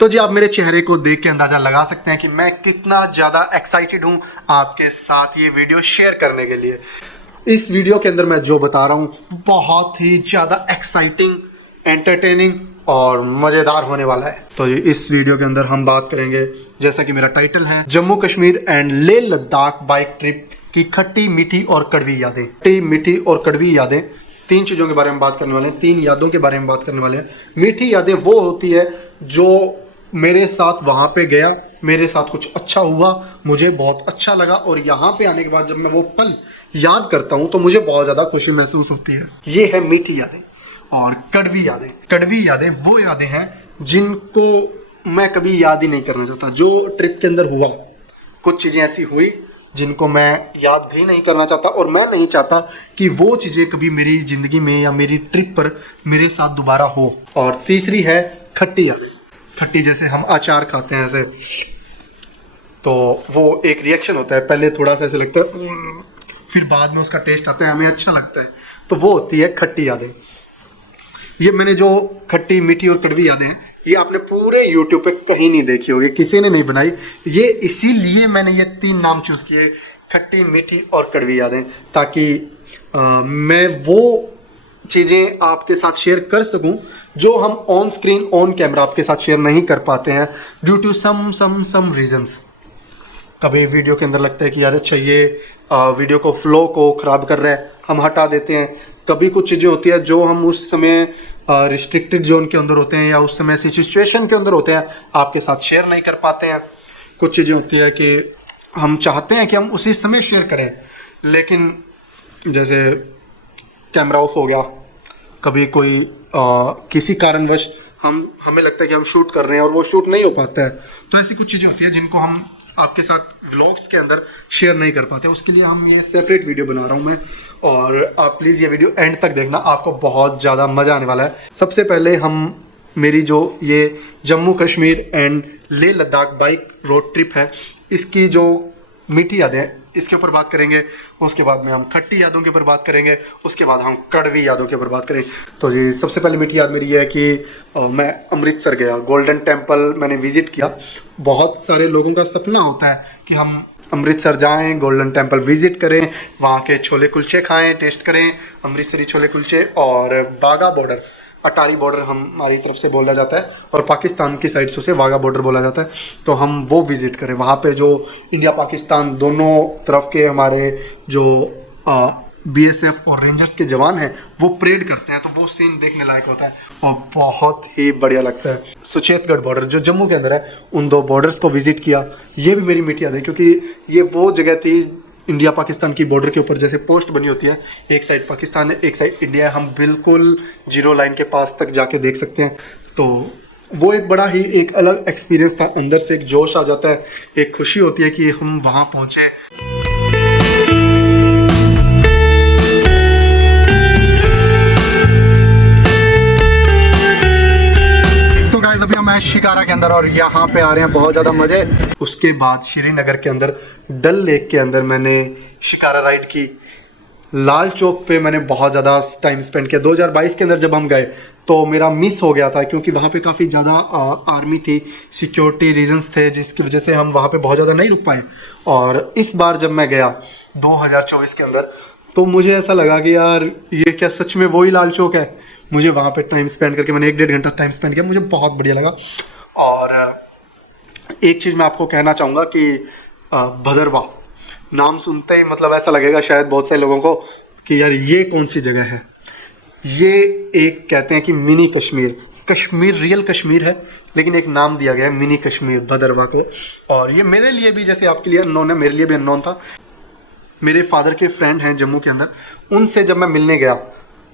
तो जी आप मेरे चेहरे को देख के अंदाजा लगा सकते हैं कि मैं कितना ज़्यादा एक्साइटेड हूँ आपके साथ ये वीडियो शेयर करने के लिए। इस वीडियो के अंदर मैं जो बता रहा हूँ बहुत ही ज़्यादा एक्साइटिंग, एंटरटेनिंग और मज़ेदार होने वाला है। तो जी इस वीडियो के अंदर हम बात करेंगे, जैसा कि मेरा टाइटल है, Jammu Kashmir and Leh Ladakh bike trip की खट्टी मीठी और कड़वी यादें। खट्टी मीठी और कड़वी यादें, तीन चीज़ों के बारे में बात करने वाले हैं, तीन यादों के बारे में बात करने वाले हैं। मीठी यादें वो होती है जो मेरे साथ वहाँ पे गया, मेरे साथ कुछ अच्छा हुआ, मुझे बहुत अच्छा लगा और यहाँ पे आने के बाद जब मैं वो पल याद करता हूँ तो मुझे बहुत ज़्यादा खुशी महसूस होती है। ये है मीठी यादें। और कड़वी यादें, कड़वी यादें वो यादें हैं जिनको मैं कभी याद ही नहीं करना चाहता। जो ट्रिप के अंदर हुआ, कुछ चीज़ें ऐसी हुई जिनको मैं याद भी नहीं करना चाहता और मैं नहीं चाहता कि वो चीज़ें कभी मेरी ज़िंदगी में या मेरी ट्रिप पर मेरे साथ दोबारा हो। और तीसरी है खट्टी यादें। खट्टी जैसे हम अचार खाते हैं ऐसे, तो वो एक रिएक्शन होता है, पहले थोड़ा सा ऐसे लगता है, फिर बाद में उसका टेस्ट आता है, हमें अच्छा लगता है, तो वो होती है खट्टी यादें। ये मैंने जो खट्टी मीठी और कड़वी यादें हैं, ये आपने पूरे YouTube पे कहीं नहीं देखी होगी, किसी ने नहीं बनाई। ये इसीलिए मैंने ये तीन नाम चूज़ किए, खट्टी मीठी और कड़वी यादें, ताकि मैं वो चीज़ें आपके साथ शेयर कर सकूं जो हम ऑन स्क्रीन, ऑन कैमरा आपके साथ शेयर नहीं कर पाते हैं ड्यू टू सम रीजंस। कभी वीडियो के अंदर लगता है कि यार अच्छा ये वीडियो को फ्लो को ख़राब कर रहा है, हम हटा देते हैं। कभी कुछ चीज़ें होती है जो हम उस समय रिस्ट्रिक्टेड जोन के अंदर होते हैं या उस समय ऐसी सिचुएशन के अंदर होते हैं, आपके साथ शेयर नहीं कर पाते हैं। कुछ चीज़ें होती है कि हम चाहते हैं कि हम उसी समय शेयर करें, लेकिन जैसे कैमरा ऑफ हो गया, कभी कोई किसी कारणवश हमें लगता है कि हम शूट कर रहे हैं और वो शूट नहीं हो पाता है, तो ऐसी कुछ चीज़ें होती है जिनको हम आपके साथ व्लॉग्स के अंदर शेयर नहीं कर पाते। उसके लिए हम ये सेपरेट वीडियो बना रहा हूँ मैं, और आप प्लीज़ ये वीडियो एंड तक देखना, आपको बहुत ज़्यादा मज़ा आने वाला है। सबसे पहले हम मेरी जो ये Jammu Kashmir and Leh Ladakh bike road trip है, इसकी जो मीठी यादें हैं इसके ऊपर बात करेंगे। उसके बाद में हम खट्टी यादों के ऊपर बात करेंगे, उसके बाद हम कड़वी यादों के ऊपर बात करेंगे। तो जी सबसे पहले मीठी याद मेरी ये है कि मैं अमृतसर गया, गोल्डन टेम्पल मैंने विजिट किया। बहुत सारे लोगों का सपना होता है कि हम अमृतसर जाएं, गोल्डन टेम्पल विजिट करें, वहाँ के छोले कुलचे खाएं, टेस्ट करें, अमृतसरी छोले कुलचे। और बागा बॉर्डर, अटारी बॉर्डर हमारी तरफ से बोला जाता है और पाकिस्तान की साइड से उसे वाघा बॉर्डर बोला जाता है, तो हम वो विज़िट करें। वहाँ पे जो इंडिया पाकिस्तान दोनों तरफ के हमारे जो BSF और रेंजर्स के जवान हैं वो परेड करते हैं, तो वो सीन देखने लायक होता है और बहुत ही बढ़िया लगता है। सुचेतगढ़ बॉर्डर जो जम्मू के अंदर है, उन दो बॉर्डर्स को विज़िट किया। ये भी मेरी मीठी याद है क्योंकि ये वो जगह थी इंडिया पाकिस्तान की बॉर्डर के ऊपर जैसे पोस्ट बनी होती है, एक साइड पाकिस्तान है, एक साइड इंडिया है, हम बिल्कुल जीरो लाइन के पास तक जाके देख सकते हैं। तो वो एक बड़ा ही एक अलग एक्सपीरियंस था, अंदर से एक जोश आ जाता है, एक खुशी होती है कि हम वहाँ पहुँचे। सो गाइस अभी हम हैं शिकारा के अंदर और यहाँ पे आ रहे हैं बहुत ज़्यादा मज़े। उसके बाद श्रीनगर के अंदर डल लेक के अंदर मैंने शिकारा राइड की। लाल चौक पे मैंने बहुत ज़्यादा टाइम स्पेंड किया। 2022 के अंदर जब हम गए तो मेरा मिस हो गया था क्योंकि वहाँ पे काफ़ी ज़्यादा आर्मी थी, सिक्योरिटी रीजंस थे, जिसकी वजह से हम वहाँ पे बहुत ज़्यादा नहीं रुक पाए। और इस बार जब मैं गया 2024 के अंदर, तो मुझे ऐसा लगा कि यार ये क्या सच में वही लाल चौक है। मुझे वहाँ पे टाइम स्पेंड करके मैंने 1-1.5 घंटा टाइम स्पेंड किया, मुझे बहुत बढ़िया लगा। और एक चीज़ मैं आपको कहना चाहूँगा कि भदरवा नाम सुनते ही मतलब ऐसा लगेगा शायद बहुत सारे लोगों को कि यार ये कौन सी जगह है। ये एक कहते हैं कि मिनी कश्मीर, कश्मीर रियल कश्मीर है, लेकिन एक नाम दिया गया है मिनी कश्मीर भदरवा को। और ये मेरे लिए भी जैसे आपके लिए अननोन है, मेरे लिए भी अननोन था। मेरे फादर के फ्रेंड हैं जम्मू के अंदर, उनसे जब मैं मिलने गया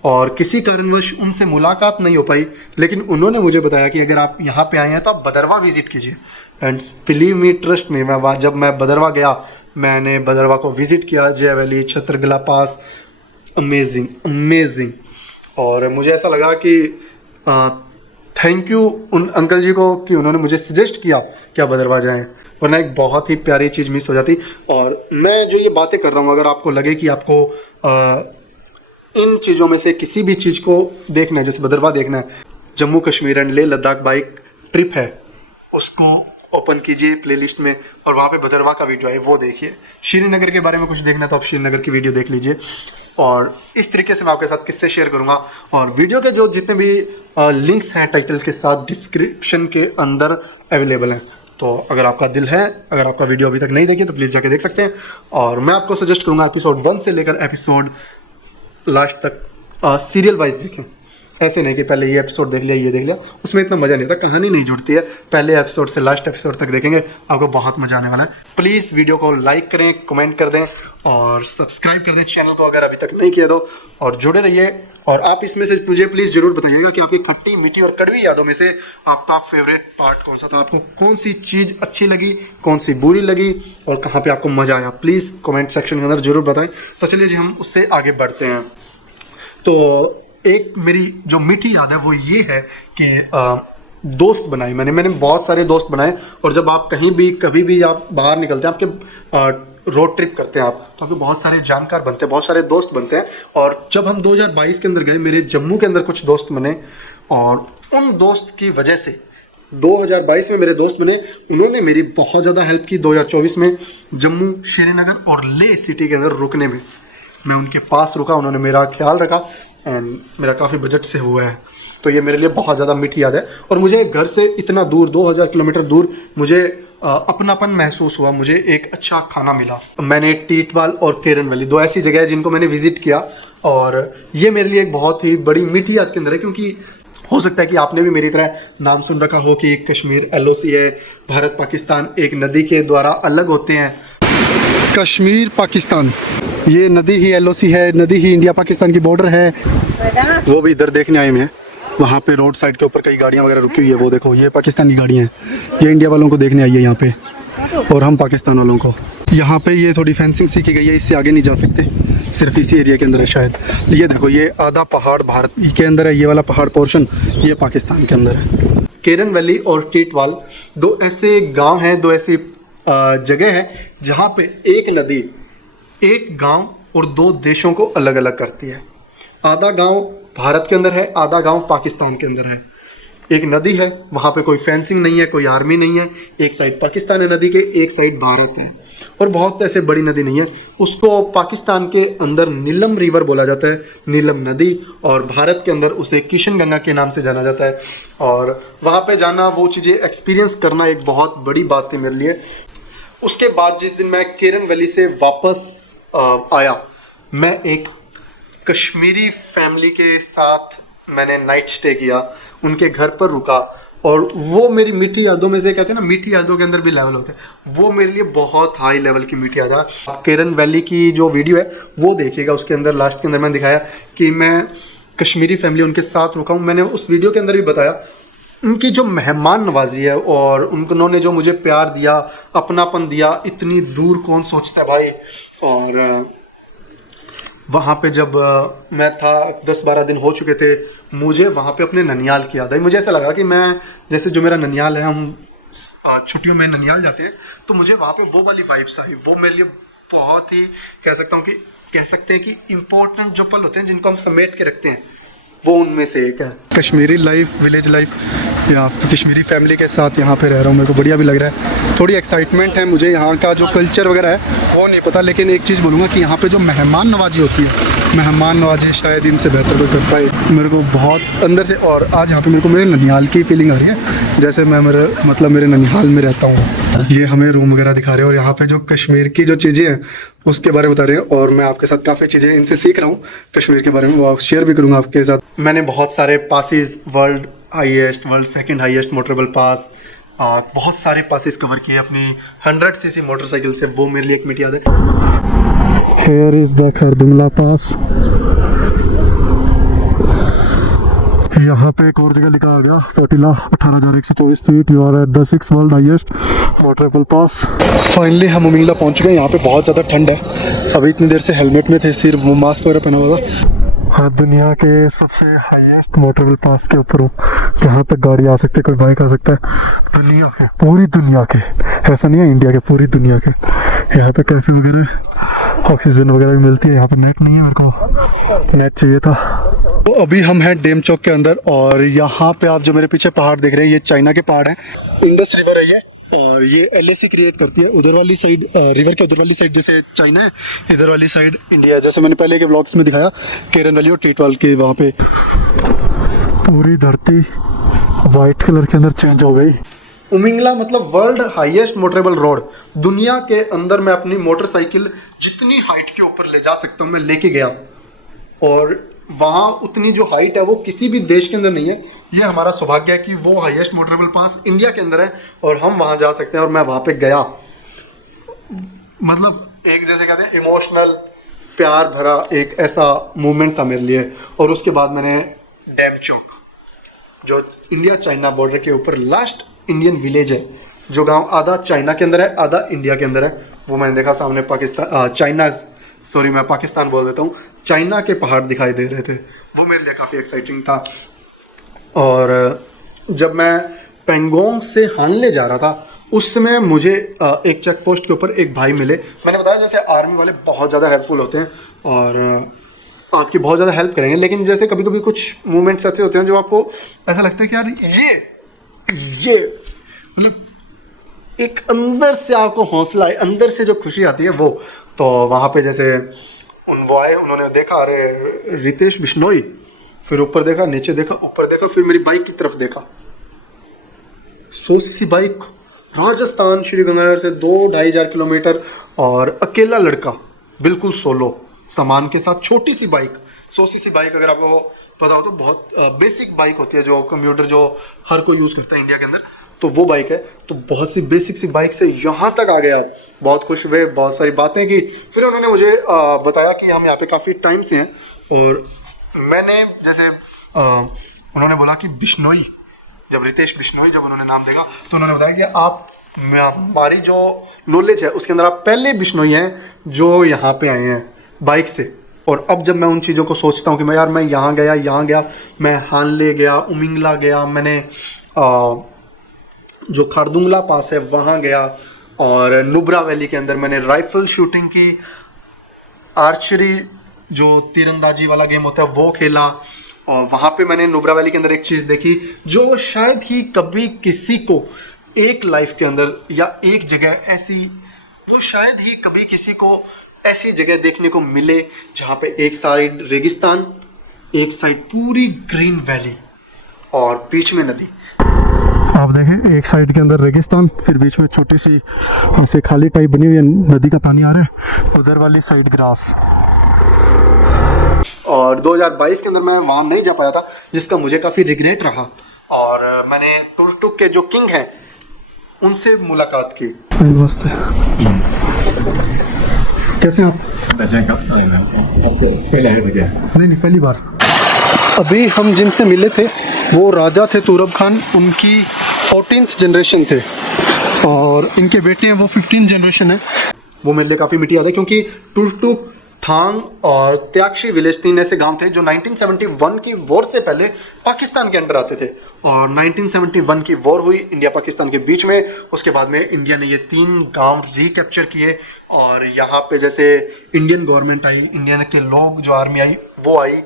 और किसी कारणवश उनसे मुलाकात नहीं हो पाई, लेकिन उन्होंने मुझे बताया कि अगर आप यहाँ पे आए हैं तो आप भदरवा विज़िट कीजिए। And believe me, trust me, जब मैं भदरवा गया, मैंने भदरवा को विज़िट किया, जय वैली, छत्रगला पास, अमेजिंग अमेजिंग। और मुझे ऐसा लगा कि थैंक यू उन अंकल जी को कि उन्होंने मुझे सजेस्ट किया कि आप भदरवा जाएँ, वरना एक बहुत ही प्यारी चीज़ मिस हो जाती। और मैं जो ये बातें कर रहा हूँ, अगर आपको लगे कि आपको इन चीज़ों में से किसी भी चीज़ को देखना है, जैसे भदरवा देखना है, Jammu Kashmir and Leh Ladakh bike trip है, उसको ओपन कीजिए प्लेलिस्ट में और वहाँ पे भदरवा का वीडियो है वो देखिए। श्रीनगर के बारे में कुछ देखना तो आप श्रीनगर की वीडियो देख लीजिए। और इस तरीके से मैं आपके साथ किस्से शेयर करूंगा और वीडियो के जो जितने भी लिंक्स हैं टाइटल के साथ डिस्क्रिप्शन के अंदर अवेलेबल हैं। तो अगर आपका दिल है, अगर आपका वीडियो अभी तक नहीं देखी तो प्लीज़ जाके देख सकते हैं। और मैं आपको सजेस्ट करूंगा एपिसोड 1 से लेकर एपिसोड लास्ट तक सीरियल वाइज देखें। ऐसे नहीं कि पहले ये एपिसोड देख लिया, ये देख लिया, उसमें इतना मज़ा नहीं आता, कहानी नहीं जुड़ती है। पहले एपिसोड से लास्ट एपिसोड तक देखेंगे, आपको बहुत मज़ा आने वाला है। प्लीज़ वीडियो को लाइक करें, कमेंट कर दें और सब्सक्राइब कर दें चैनल को अगर अभी तक नहीं किया तो, और जुड़े रहिए। और आप इसमें से मुझे प्लीज़ ज़रूर बताइएगा कि आपकी खट्टी मीठी और कड़वी यादों में से आपका फेवरेट पार्ट कौन सा था, आपको कौन सी चीज़ अच्छी लगी, कौन सी बुरी लगी और कहाँ पर आपको मज़ा आया। प्लीज़ कमेंट सेक्शन के अंदर ज़रूर बताएं। तो चलिए जी हम उससे आगे बढ़ते हैं। तो एक मेरी जो मीठी याद है वो ये है कि दोस्त बनाए मैंने बहुत सारे दोस्त बनाए। और जब आप कहीं भी कभी भी आप बाहर निकलते हैं, आपके रोड ट्रिप करते हैं आप, तो आपके बहुत सारे जानकार बनते हैं, बहुत सारे दोस्त बनते हैं। और जब हम 2022 के अंदर गए, मेरे जम्मू के अंदर कुछ दोस्त बने और उन दोस्त की वजह से 2022 में मेरे दोस्त बने। उन्होंने मेरी बहुत ज़्यादा हेल्प की 2024 में जम्मू, श्रीनगर और लेह सिटी के अंदर रुकने में। मैं उनके पास रुका, उन्होंने मेरा ख्याल रखा एंड मेरा काफ़ी बजट से हुआ है। तो ये मेरे लिए बहुत ज़्यादा मीठी याद है। और मुझे घर से इतना दूर 2000 किलोमीटर दूर मुझे अपनापन महसूस हुआ, मुझे एक अच्छा खाना मिला। मैंने टीटवाल और केरन वैली, 2 ऐसी जगह है जिनको मैंने विजिट किया और ये मेरे लिए एक बहुत ही बड़ी मीठी याद के अंदर है। क्योंकि हो सकता है कि आपने भी मेरी तरह नाम सुन रखा हो कि कश्मीर LOC है, भारत पाकिस्तान एक नदी के द्वारा अलग होते हैं। कश्मीर पाकिस्तान, ये नदी ही LOC है, नदी ही इंडिया पाकिस्तान की बॉर्डर है। वो भी इधर देखने आए हैं। वहाँ पे रोड साइड के ऊपर कई गाड़ियाँ वगैरह रुकी हुई है, वो देखो ये पाकिस्तान की गाड़ियाँ हैं। ये इंडिया वालों को देखने आई है यहाँ पे और हम पाकिस्तान वालों को। यहाँ पे ये थोड़ी फेंसिंग सी की गई है, इससे आगे नहीं जा सकते, सिर्फ इसी एरिया के अंदर है शायद। ये देखो ये आधा पहाड़ भारत के अंदर है, ये वाला पहाड़ पोर्शन ये पाकिस्तान के अंदर है। केरन वैली और टीटवाल 2 ऐसे गाँव हैं, 2 ऐसी जगह है जहाँ पे एक नदी एक गांव और 2 देशों को अलग अलग करती है। आधा गांव भारत के अंदर है, आधा गांव पाकिस्तान के अंदर है। एक नदी है, वहाँ पे कोई फेंसिंग नहीं है, कोई आर्मी नहीं है। एक साइड पाकिस्तान है नदी के, एक साइड भारत है। और बहुत ऐसे बड़ी नदी नहीं है, उसको पाकिस्तान के अंदर नीलम रिवर बोला जाता है, नीलम नदी। और भारत के अंदर उसे किशन गंगा के नाम से जाना जाता है। और वहाँ पे जाना, वो चीज़ें एक्सपीरियंस करना एक बहुत बड़ी बात थी मेरे लिए। उसके बाद जिस दिन मैं केरन वैली से वापस आया, मैं एक कश्मीरी फैमिली के साथ मैंने नाइट स्टे किया, उनके घर पर रुका। और वो मेरी मीठी यादों में से, कहते हैं ना मीठी यादों के अंदर भी लेवल होते हैं, वो मेरे लिए बहुत हाई लेवल की मीठी याद है। आप केरन वैली की जो वीडियो है वो देखिएगा, उसके अंदर लास्ट के अंदर मैंने दिखाया कि मैं कश्मीरी फैमिली उनके साथ रुका हूँ। मैंने उस वीडियो के अंदर भी बताया उनकी जो मेहमान नवाजी है और उन्होंने जो मुझे प्यार दिया, अपनापन दिया, इतनी दूर कौन सोचता है भाई। और वहाँ पे जब मैं था 10-12 दिन हो चुके थे, मुझे वहाँ पे अपने ननियाल की याद आई। मुझे ऐसा लगा कि मैं, जैसे जो मेरा ननियाल है, हम छुट्टियों में ननियाल जाते हैं, तो मुझे वहाँ पे वो वाली वाइब्स आई। वो मेरे लिए बहुत ही कह सकते हैं कि इम्पोर्टेंट जो पल होते हैं जिनको हम समेट के रखते हैं, वो उनमें से एक है। कश्मीरी लाइफ, विलेज लाइफ या कश्मीरी फैमिली के साथ यहाँ पे रह रहा हूँ, मेरे को बढ़िया भी लग रहा है। थोड़ी एक्साइटमेंट है मुझे, यहाँ का जो कल्चर वगैरह है वो नहीं पता, लेकिन एक चीज़ बोलूँगा कि यहाँ पे जो मेहमान नवाजी होती है, मेहमान नवाजी शायद इनसे बेहतर कोई कर पाए। मेरे को बहुत अंदर से, और आज यहाँ पे मेरे को मेरे ननिहाल की फीलिंग आ रही है, जैसे मैं मेरे ननिहाल में रहता हूँ। ये हमें रूम वगैरह दिखा रहे हैं और यहाँ पे जो कश्मीर की जो चीज़ें हैं उसके बारे में बता रहे हैं। और मैं आपके साथ काफ़ी चीज़ें इनसे सीख रहा हूँ कश्मीर के बारे में, वो शेयर भी करूँगा आपके साथ। मैंने बहुत सारे passes, world second highest motorable पास, बहुत सारे पासेस कवर किए अपनी 100 cc मोटरसाइकिल से। वो मेरे लिए एक मीठी याद है। Here is the खरदुंगला पास। यहाँ पे एक और जगह लिखा आ गया, Photi La 18,124 feet, you are at the 6th world highest motorable pass. Finally हम उमिंगला पहुँच गए। यहाँ पे बहुत ज़्यादा ठंड है, अभी इतनी देर से हेलमेट में थे, सिर्फ वो मास्क वगैरह पहना हुआ था। हाँ, दुनिया के सबसे हाईएस्ट मोटरेबल पास के ऊपर हूँ, जहाँ तक गाड़ी आ सकती है, कोई बाइक आ सकता है। दुनिया के, पूरी दुनिया के, ऐसा नहीं है इंडिया के, पूरी दुनिया के। यहाँ पे कैफे वगैरह, ऑक्सीजन वगैरह भी मिलती है। यहाँ पे नेट नहीं है, मेरे को नेट चाहिए था। तो अभी हम हैं डेम चौक के अंदर और यहाँ पे आप जो मेरे पीछे पहाड़ देख रहे हैं ये चाइना के पहाड़ हैं। इंडस रिवर है ये और ये एलएसी क्रिएट करती है। उधर वाली साइड रिवर के उधर वाली साइड जैसे चाइना है, इधर वाली साइड इंडिया है। जैसे मैंने पहले के व्लॉग्स में दिखाया केरन वैली और टीटवाल के वहाँ पे पूरी धरती वाइट कलर के अंदर चेंज हो गई। उमिंगला मतलब वर्ल्ड हाईएस्ट मोटरेबल रोड। दुनिया के अंदर मैं अपनी मोटरसाइकिल जितनी हाइट के ऊपर ले जा सकता हूँ मैं लेके गया और वहाँ उतनी जो हाइट है वो किसी भी देश के अंदर नहीं है। ये हमारा सौभाग्य है कि वो हाईएस्ट मोटरेबल पास इंडिया के अंदर है और हम वहाँ जा सकते हैं और मैं वहाँ पे गया। मतलब एक जैसे कहते हैं इमोशनल प्यार भरा एक ऐसा मूवमेंट था मेरे लिए। और उसके बाद मैंने डैम चौक जो इंडिया चाइना बॉर्डर के ऊपर लास्ट इंडियन विलेज है, जो गांव आधा चाइना के अंदर है आधा इंडिया के अंदर है, वो मैंने देखा। सामने मैं पाकिस्तान बोल देता हूँ, चाइना के पहाड़ दिखाई दे रहे थे। वो मेरे लिए काफ़ी एक्साइटिंग था। और जब मैं पेंगोंग से हानले जा रहा था उस समय मुझे एक चेक पोस्ट के ऊपर एक भाई मिले। मैंने बताया जैसे आर्मी वाले बहुत ज़्यादा हेल्पफुल होते हैं और आपकी बहुत ज़्यादा हेल्प करेंगे, लेकिन जैसे कभी कभी कुछ मूवमेंट्स ऐसे होते हैं जो आपको ऐसा लगता है कि यार ये मतलब एक अंदर से आपको हौसला है, अंदर से जो खुशी आती है वो। तो वहाँ पे जैसे वो आए, उन्होंने देखा अरे रितेश बिश्नोई, फिर ऊपर देखा नीचे देखा ऊपर देखा, फिर मेरी बाइक की तरफ देखा। 100 सीसी बाइक, राजस्थान श्रीगंगानगर से 2-2.5 किलोमीटर और अकेला लड़का बिल्कुल सोलो सामान के साथ, छोटी सी बाइक 100 सीसी बाइक। अगर आपको पता हो तो बहुत बेसिक बाइक होती है जो कंप्यूटर जो हर कोई यूज़ करता है इंडिया के अंदर, तो वो बाइक है। तो बहुत सी बेसिक सी बाइक से यहाँ तक आ गया, बहुत खुश हुए, बहुत सारी बातें की। फिर उन्होंने मुझे बताया कि हम यहाँ पे काफ़ी टाइम से हैं और मैंने जैसे उन्होंने बोला कि बिश्नोई, जब रितेश बिश्नोई जब उन्होंने नाम देखा तो उन्होंने बताया कि आप हमारी जो नॉलेज है उसके अंदर आप पहले बिश्नोई हैं जो यहाँ पे आए हैं बाइक से। और अब जब मैं उन चीज़ों को सोचता हूँ कि मैं यहाँ गया, मैं हानले गया, उमिंगला गया, मैंने जो खारदुंगला पास है वहाँ गया और नुब्रा वैली के अंदर मैंने राइफल शूटिंग की, आर्चरी जो तीरंदाजी वाला गेम होता है वो खेला। और वहाँ पे मैंने नुब्रा वैली के अंदर एक चीज़ देखी जो शायद ही कभी किसी को एक लाइफ के अंदर या एक जगह ऐसी, वो शायद ही कभी किसी को ऐसी जगह देखने को मिले जहाँ पे एक साइड रेगिस्तान, एक साइड पूरी ग्रीन वैली और बीच में नदी। आप देखें एक साइड के अंदर रेगिस्तान, फिर बीच में छोटी सी ऐसे खाली टाइप बनी हुई है, नदी का पानी आ रहा है, उधर वाली साइड ग्रास। और 2022 के अंदर मैं वहाँ नहीं जा पाया था जिसका मुझे काफ़ी रिग्रेट रहा और मैंने टुक के जो किंग हैं उनसे मुलाकात की। नमस्ते, कैसे हैं आप? नहीं पहली बार। अभी हम जिनसे मिले थे वो राजा थे तुरब खान, उनकी 14th जनरेशन थे और इनके बेटे हैं वो 15th जनरेशन है। वो मेरे लिए काफ़ी मिठी याद है क्योंकि टुक थांग और त्याक्षी विलेज 3 ऐसे गांव थे जो 1971 की वॉर से पहले पाकिस्तान के अंडर आते थे और 1971 की वॉर हुई इंडिया पाकिस्तान के बीच में। उसके बाद में इंडिया ने ये 3 गांव रिकैप्चर किए और यहाँ पे जैसे इंडियन गवर्नमेंट आई, इंडियन के लोग जो आर्मी आई वो आई।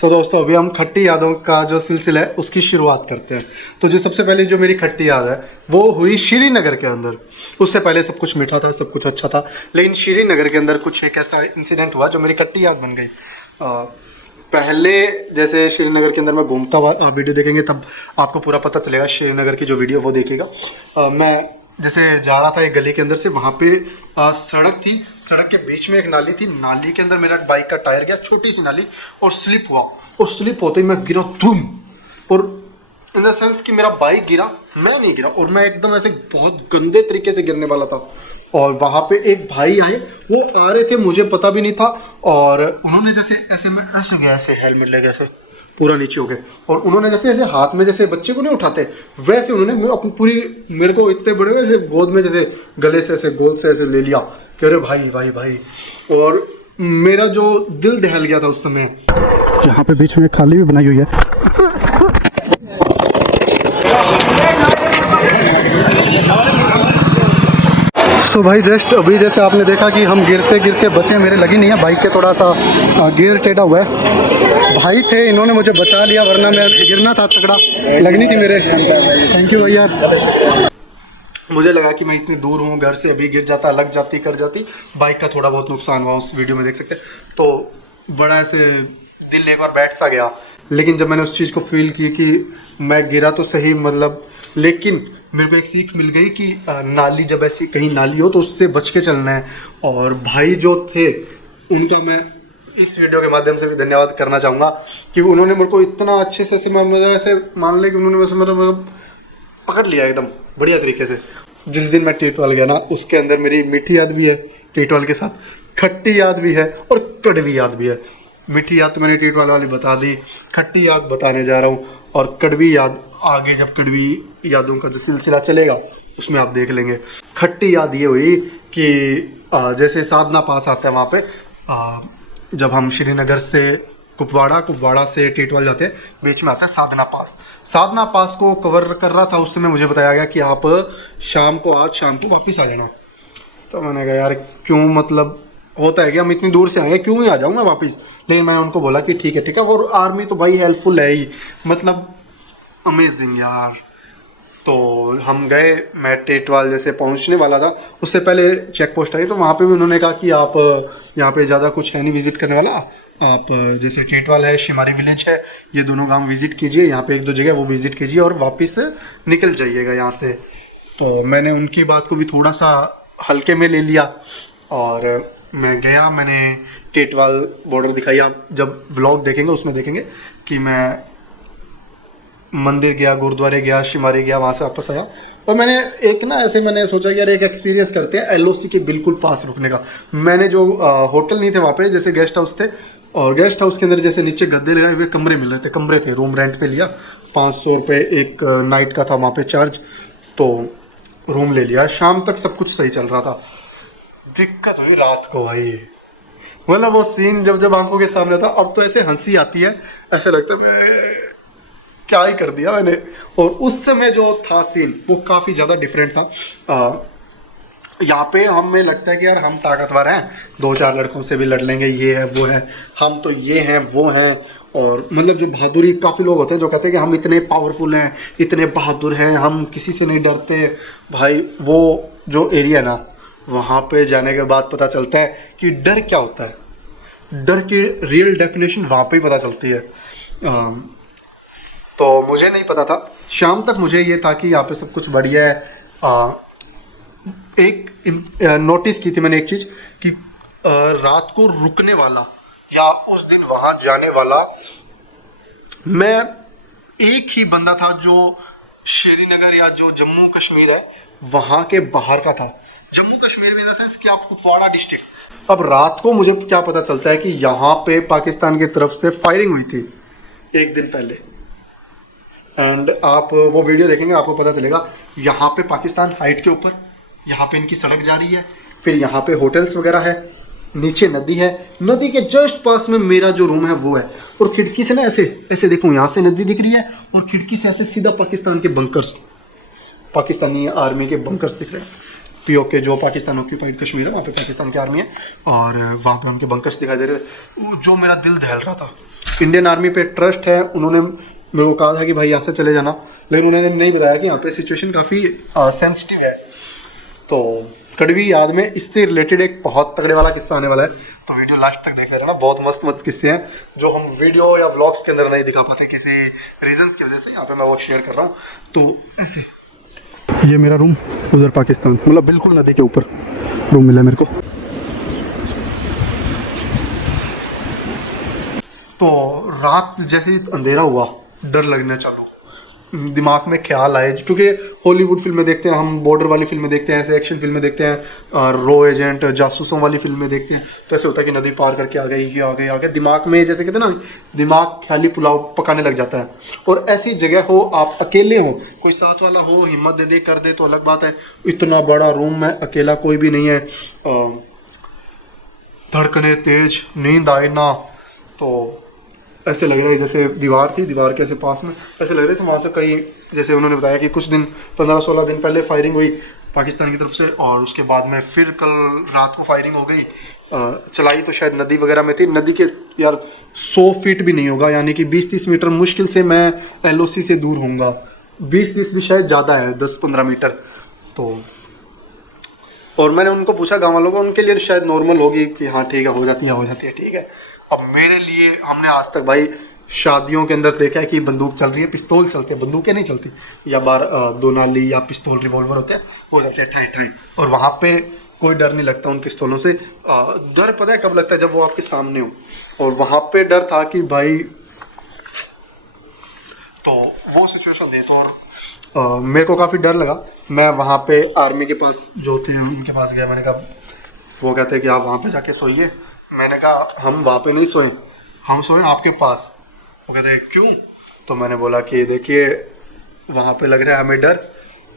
सो दोस्तों अभी हम खट्टी यादों का जो सिलसिला है उसकी शुरुआत करते हैं। तो जो सबसे पहले जो मेरी खट्टी याद है वो हुई श्रीनगर के अंदर। उससे पहले सब कुछ मीठा था, सब कुछ अच्छा था, लेकिन श्रीनगर के अंदर कुछ एक ऐसा इंसिडेंट हुआ जो मेरी खट्टी याद बन गई। पहले जैसे श्रीनगर के अंदर मैं घूमता हुआ, आप वीडियो देखेंगे तब आपको पूरा पता चलेगा, श्रीनगर की जो वीडियो वो देखिएगा। मैं जैसे जा रहा था एक गली के अंदर से, वहाँ पे सड़क थी, सड़क के बीच में एक नाली थी, नाली के अंदर मेरा बाइक का टायर गया, छोटी सी नाली, और स्लिप हुआ और स्लिप होते ही मैं गिरा धूम, और इन द सेंस कि मेरा बाइक गिरा, मैं नहीं गिरा, और मैं एकदम ऐसे बहुत गंदे तरीके से गिरने वाला था। और वहाँ पे एक भाई आए, वो आ रहे थे, मुझे पता भी नहीं था, और उन्होंने जैसे ऐसे मैं ऐसे गया, ऐसे हेलमेट लेके ऐसे पूरा नीचे हो गए, और उन्होंने जैसे ऐसे हाथ में जैसे बच्चे को नहीं उठाते वैसे उन्होंने अपनी पूरी मेरे को इतने बड़े ऐसे गोद में जैसे गले से ऐसे गोद से ऐसे ले लिया कि अरे भाई भाई भाई। और मेरा जो दिल दहल गया था उस समय। यहाँ पे बीच में खाली भी बनाई हुई है। तो भाई जस्ट अभी जैसे आपने देखा कि हम गिरते गिरते बचे, मेरे लगी नहीं है, बाइक के थोड़ा सा गियर टेढ़ा हुआ है, भाई थे, इन्होंने मुझे बचा लिया, वरना मैं गिरना था, तगड़ा लगनी थी मेरे। थैंक यू भाई यार। मुझे लगा कि मैं इतनी दूर हूँ घर से, अभी गिर जाता, लग जाती, कर जाती। बाइक का थोड़ा बहुत नुकसान हुआ, उस वीडियो में देख सकते हैं। तो बड़ा ऐसे दिल एक बार बैठ सा गया, लेकिन जब मैंने उस चीज़ को फील की कि मैं गिरा तो सही, मतलब, लेकिन मेरे को एक सीख मिल गई कि नाली, जब ऐसी कहीं नाली हो तो उससे बच के चलना है। और भाई जो थे, उनका मैं इस वीडियो के माध्यम से भी धन्यवाद करना चाहूँगा कि उन्होंने मेरे को इतना अच्छे से ऐसे मान लें कि उन्होंने वैसे मेरा पकड़ लिया एकदम बढ़िया तरीके से। जिस दिन मैं टीटवाल गया ना, उसके अंदर मेरी मीठी याद भी है टीटवाल के साथ, खट्टी याद भी है और कड़वी याद भी है। मीठी याद तो मैंने टीटवाल वाली बता दी, खट्टी याद बताने जा रहा हूँ, और कड़वी याद आगे जब कड़वी यादों का जो सिलसिला चलेगा उसमें आप देख लेंगे। खट्टी याद ये हुई कि जैसे साधना पास आता है, वहाँ पे जब हम श्रीनगर से कुपवाड़ा से टीटवाल जाते हैं, बीच में आता है साधना पास। साधना पास को कवर कर रहा था, उस समय मुझे बताया गया कि आप आज शाम को वापस आ जाना। तो मैंने कहा यार क्यों, मतलब होता है कि हम इतनी दूर से आए, क्यों ही आ जाऊँ मैं वापस। लेकिन मैंने उनको बोला कि ठीक है। और आर्मी तो भाई हेल्पफुल है ही, मतलब अमेजिंग यार। तो हम गए, मैं टीटवाल जैसे पहुंचने वाला था, उससे पहले चेक पोस्ट आई, तो वहाँ पे भी उन्होंने कहा कि आप यहाँ पे ज़्यादा कुछ है नहीं विजिट करने वाला, आप जैसे टीटवाल है, शिमारी विलेज है, ये दोनों गांव विजिट कीजिए, यहाँ पे एक दो जगह वो विजिट कीजिए और वापस निकल जाइएगा यहाँ से। तो मैंने उनकी बात को भी थोड़ा सा हल्के में ले लिया और मैं गया। मैंने टीटवाल बॉर्डर दिखाई, आप जब व्लॉग देखेंगे उसमें देखेंगे कि मैं मंदिर गया, गुरुद्वारे गया, शिमारी गया, वहाँ से वापस आया। और मैंने एक ना ऐसे मैंने सोचा यार एक एक्सपीरियंस करते हैं एलओसी के बिल्कुल पास रुकने का। मैंने जो होटल नहीं थे वहाँ पे, जैसे गेस्ट हाउस थे, और गेस्ट हाउस के अंदर जैसे नीचे गद्दे लगाए हुए कमरे मिल रहे थे, कमरे थे, रूम रेंट पे लिया, 500 रुपये एक नाइट का था वहाँ पे चार्ज। तो रूम ले लिया, शाम तक सब कुछ सही चल रहा था। दिक्कत हुई रात को भाई, मतलब वो सीन जब आंखों के सामने था, अब तो ऐसे हंसी आती है, ऐसे लगता है मैं क्या ही कर दिया मैंने। और उस समय जो था सीन वो काफ़ी ज़्यादा डिफरेंट था। यहाँ पे हमें लगता है कि यार हम ताकतवर हैं, 2-4 लड़कों से भी लड़ लेंगे, ये है वो है, हम तो ये हैं वो हैं। और मतलब जो बहादुरी, काफ़ी लोग होते हैं जो कहते हैं कि हम इतने पावरफुल हैं, इतने बहादुर हैं, हम किसी से नहीं डरते। भाई वो जो एरिया ना, वहाँ पे जाने के बाद पता चलता है कि डर क्या होता है। डर की रियल डेफिनेशन वहाँ पे ही पता चलती है। तो मुझे नहीं पता था, शाम तक मुझे ये था कि यहाँ पे सब कुछ बढ़िया है। एक नोटिस की थी मैंने एक चीज़ कि रात को रुकने वाला या उस दिन वहाँ जाने वाला, मैं एक ही बंदा था जो श्रीनगर या जो जम्मू कश्मीर है वहाँ के बाहर का था। जम्मू कश्मीर में इन द सेंस कि आप कुपवाड़ा डिस्ट्रिक्ट। अब रात को मुझे क्या पता चलता है कि यहाँ पे पाकिस्तान की तरफ से फायरिंग हुई थी एक दिन पहले। एंड आप वो वीडियो देखेंगे आपको पता चलेगा, यहाँ पे पाकिस्तान हाइट के ऊपर, यहाँ पे इनकी सड़क जा रही है, फिर यहाँ पे होटल्स वगैरह है, नीचे नदी है, नदी के जस्ट पास में मेरा जो रूम है वो है। और खिड़की से ना ऐसे ऐसे देखूँ, यहाँ से नदी दिख रही है और खिड़की से ऐसे सीधा पाकिस्तान के बंकर्स, पाकिस्तानी आर्मी के बंकर्स दिख रहे हैं। पीओके जो पाकिस्तान ऑक्यूपाइड कश्मीर है वहाँ पे पाकिस्तान की आर्मी है, और वहाँ पे उनके बंकर्स दिखाई दे रहे थे। जो मेरा दिल दहल रहा था। इंडियन आर्मी पे ट्रस्ट है, उन्होंने मेरे को कहा था कि भाई यहाँ से चले जाना, लेकिन उन्होंने नहीं बताया कि यहाँ पे सिचुएशन काफ़ी सेंसिटिव है। तो कड़वी याद में इससे रिलेटेड एक बहुत तगड़े वाला किस्सा आने वाला है, तो वीडियो लास्ट तक देखते रहना। बहुत मस्त मस्त किस्से हैं जो हम वीडियो या व्लॉग्स के अंदर नहीं दिखा पाते किसी रीजंस की वजह से, यहाँ पे मैं वो शेयर कर रहा हूँ। तो ऐसे ये मेरा रूम, उधर पाकिस्तान, मतलब बिल्कुल नदी के ऊपर रूम मिला मेरे को। तो रात जैसे ही अंधेरा हुआ डर लगना चालू, दिमाग में ख्याल आए, क्योंकि हॉलीवुड फिल्में देखते हैं हम, बॉर्डर वाली फिल्में देखते हैं, ऐसे एक्शन फिल्में देखते हैं, और रो एजेंट जासूसों वाली फिल्में देखते हैं, तो ऐसे होता है कि नदी पार करके आ गई, ये आ गई, आ गया। दिमाग में जैसे कहते हैं ना, दिमाग ख्याली पुलाव पकाने लग जाता है। और ऐसी जगह हो, आप अकेले हो, कोई साथ वाला हो, हिम्मत दे दे कर दे तो अलग बात है। इतना बड़ा रूम में अकेला कोई भी नहीं है, धड़कने तेज, नींद आए ना, तो ऐसे लग रहा है जैसे दीवार थी, दीवार के ऐसे पास में ऐसे लग रहे थे वहाँ से कहीं, जैसे उन्होंने बताया कि कुछ दिन 15-16 दिन पहले फायरिंग हुई, पाकिस्तान की तरफ से। और उसके बाद में फिर कल रात को फायरिंग हो गई। चलाई तो शायद नदी वगैरह में थी, नदी के यार 100 फीट भी नहीं होगा, यानी कि 20-30 मीटर मुश्किल से मैं LOC से दूर होऊंगा। 20-30 भी शायद ज़्यादा है, 10-15 मीटर। तो और मैंने उनको पूछा गाँव वालों को, उनके लिए शायद नॉर्मल होगी कि हाँ ठीक है, हो जाती है ठीक है। अब मेरे लिए, हमने आज तक भाई शादियों के अंदर देखा है कि बंदूक चल रही है, पिस्तौल चलते हैं, बंदूकें नहीं चलती, या दो नाली या पिस्तौल रिवॉल्वर होते हैं, वो चलते हैं ठाई ठाई। और वहाँ पे कोई डर नहीं लगता उन पिस्तौलों से। डर पता है कब लगता है, जब वो आपके सामने हो। और वहाँ पे डर था कि भाई, तो वो सिचुएशन है। तो मेरे को काफ़ी डर लगा। मैं वहाँ पे आर्मी के पास जो थे उनके पास गया, मैंने कहा, वो कहते हैं कि आप वहाँ पे जाके सोइए। मैंने कहा हम वहाँ पे नहीं सोएं, हम सोएं आपके पास। वो कहते हैं क्यों? तो मैंने बोला कि देखिए वहाँ पे लग रहा है हमें डर,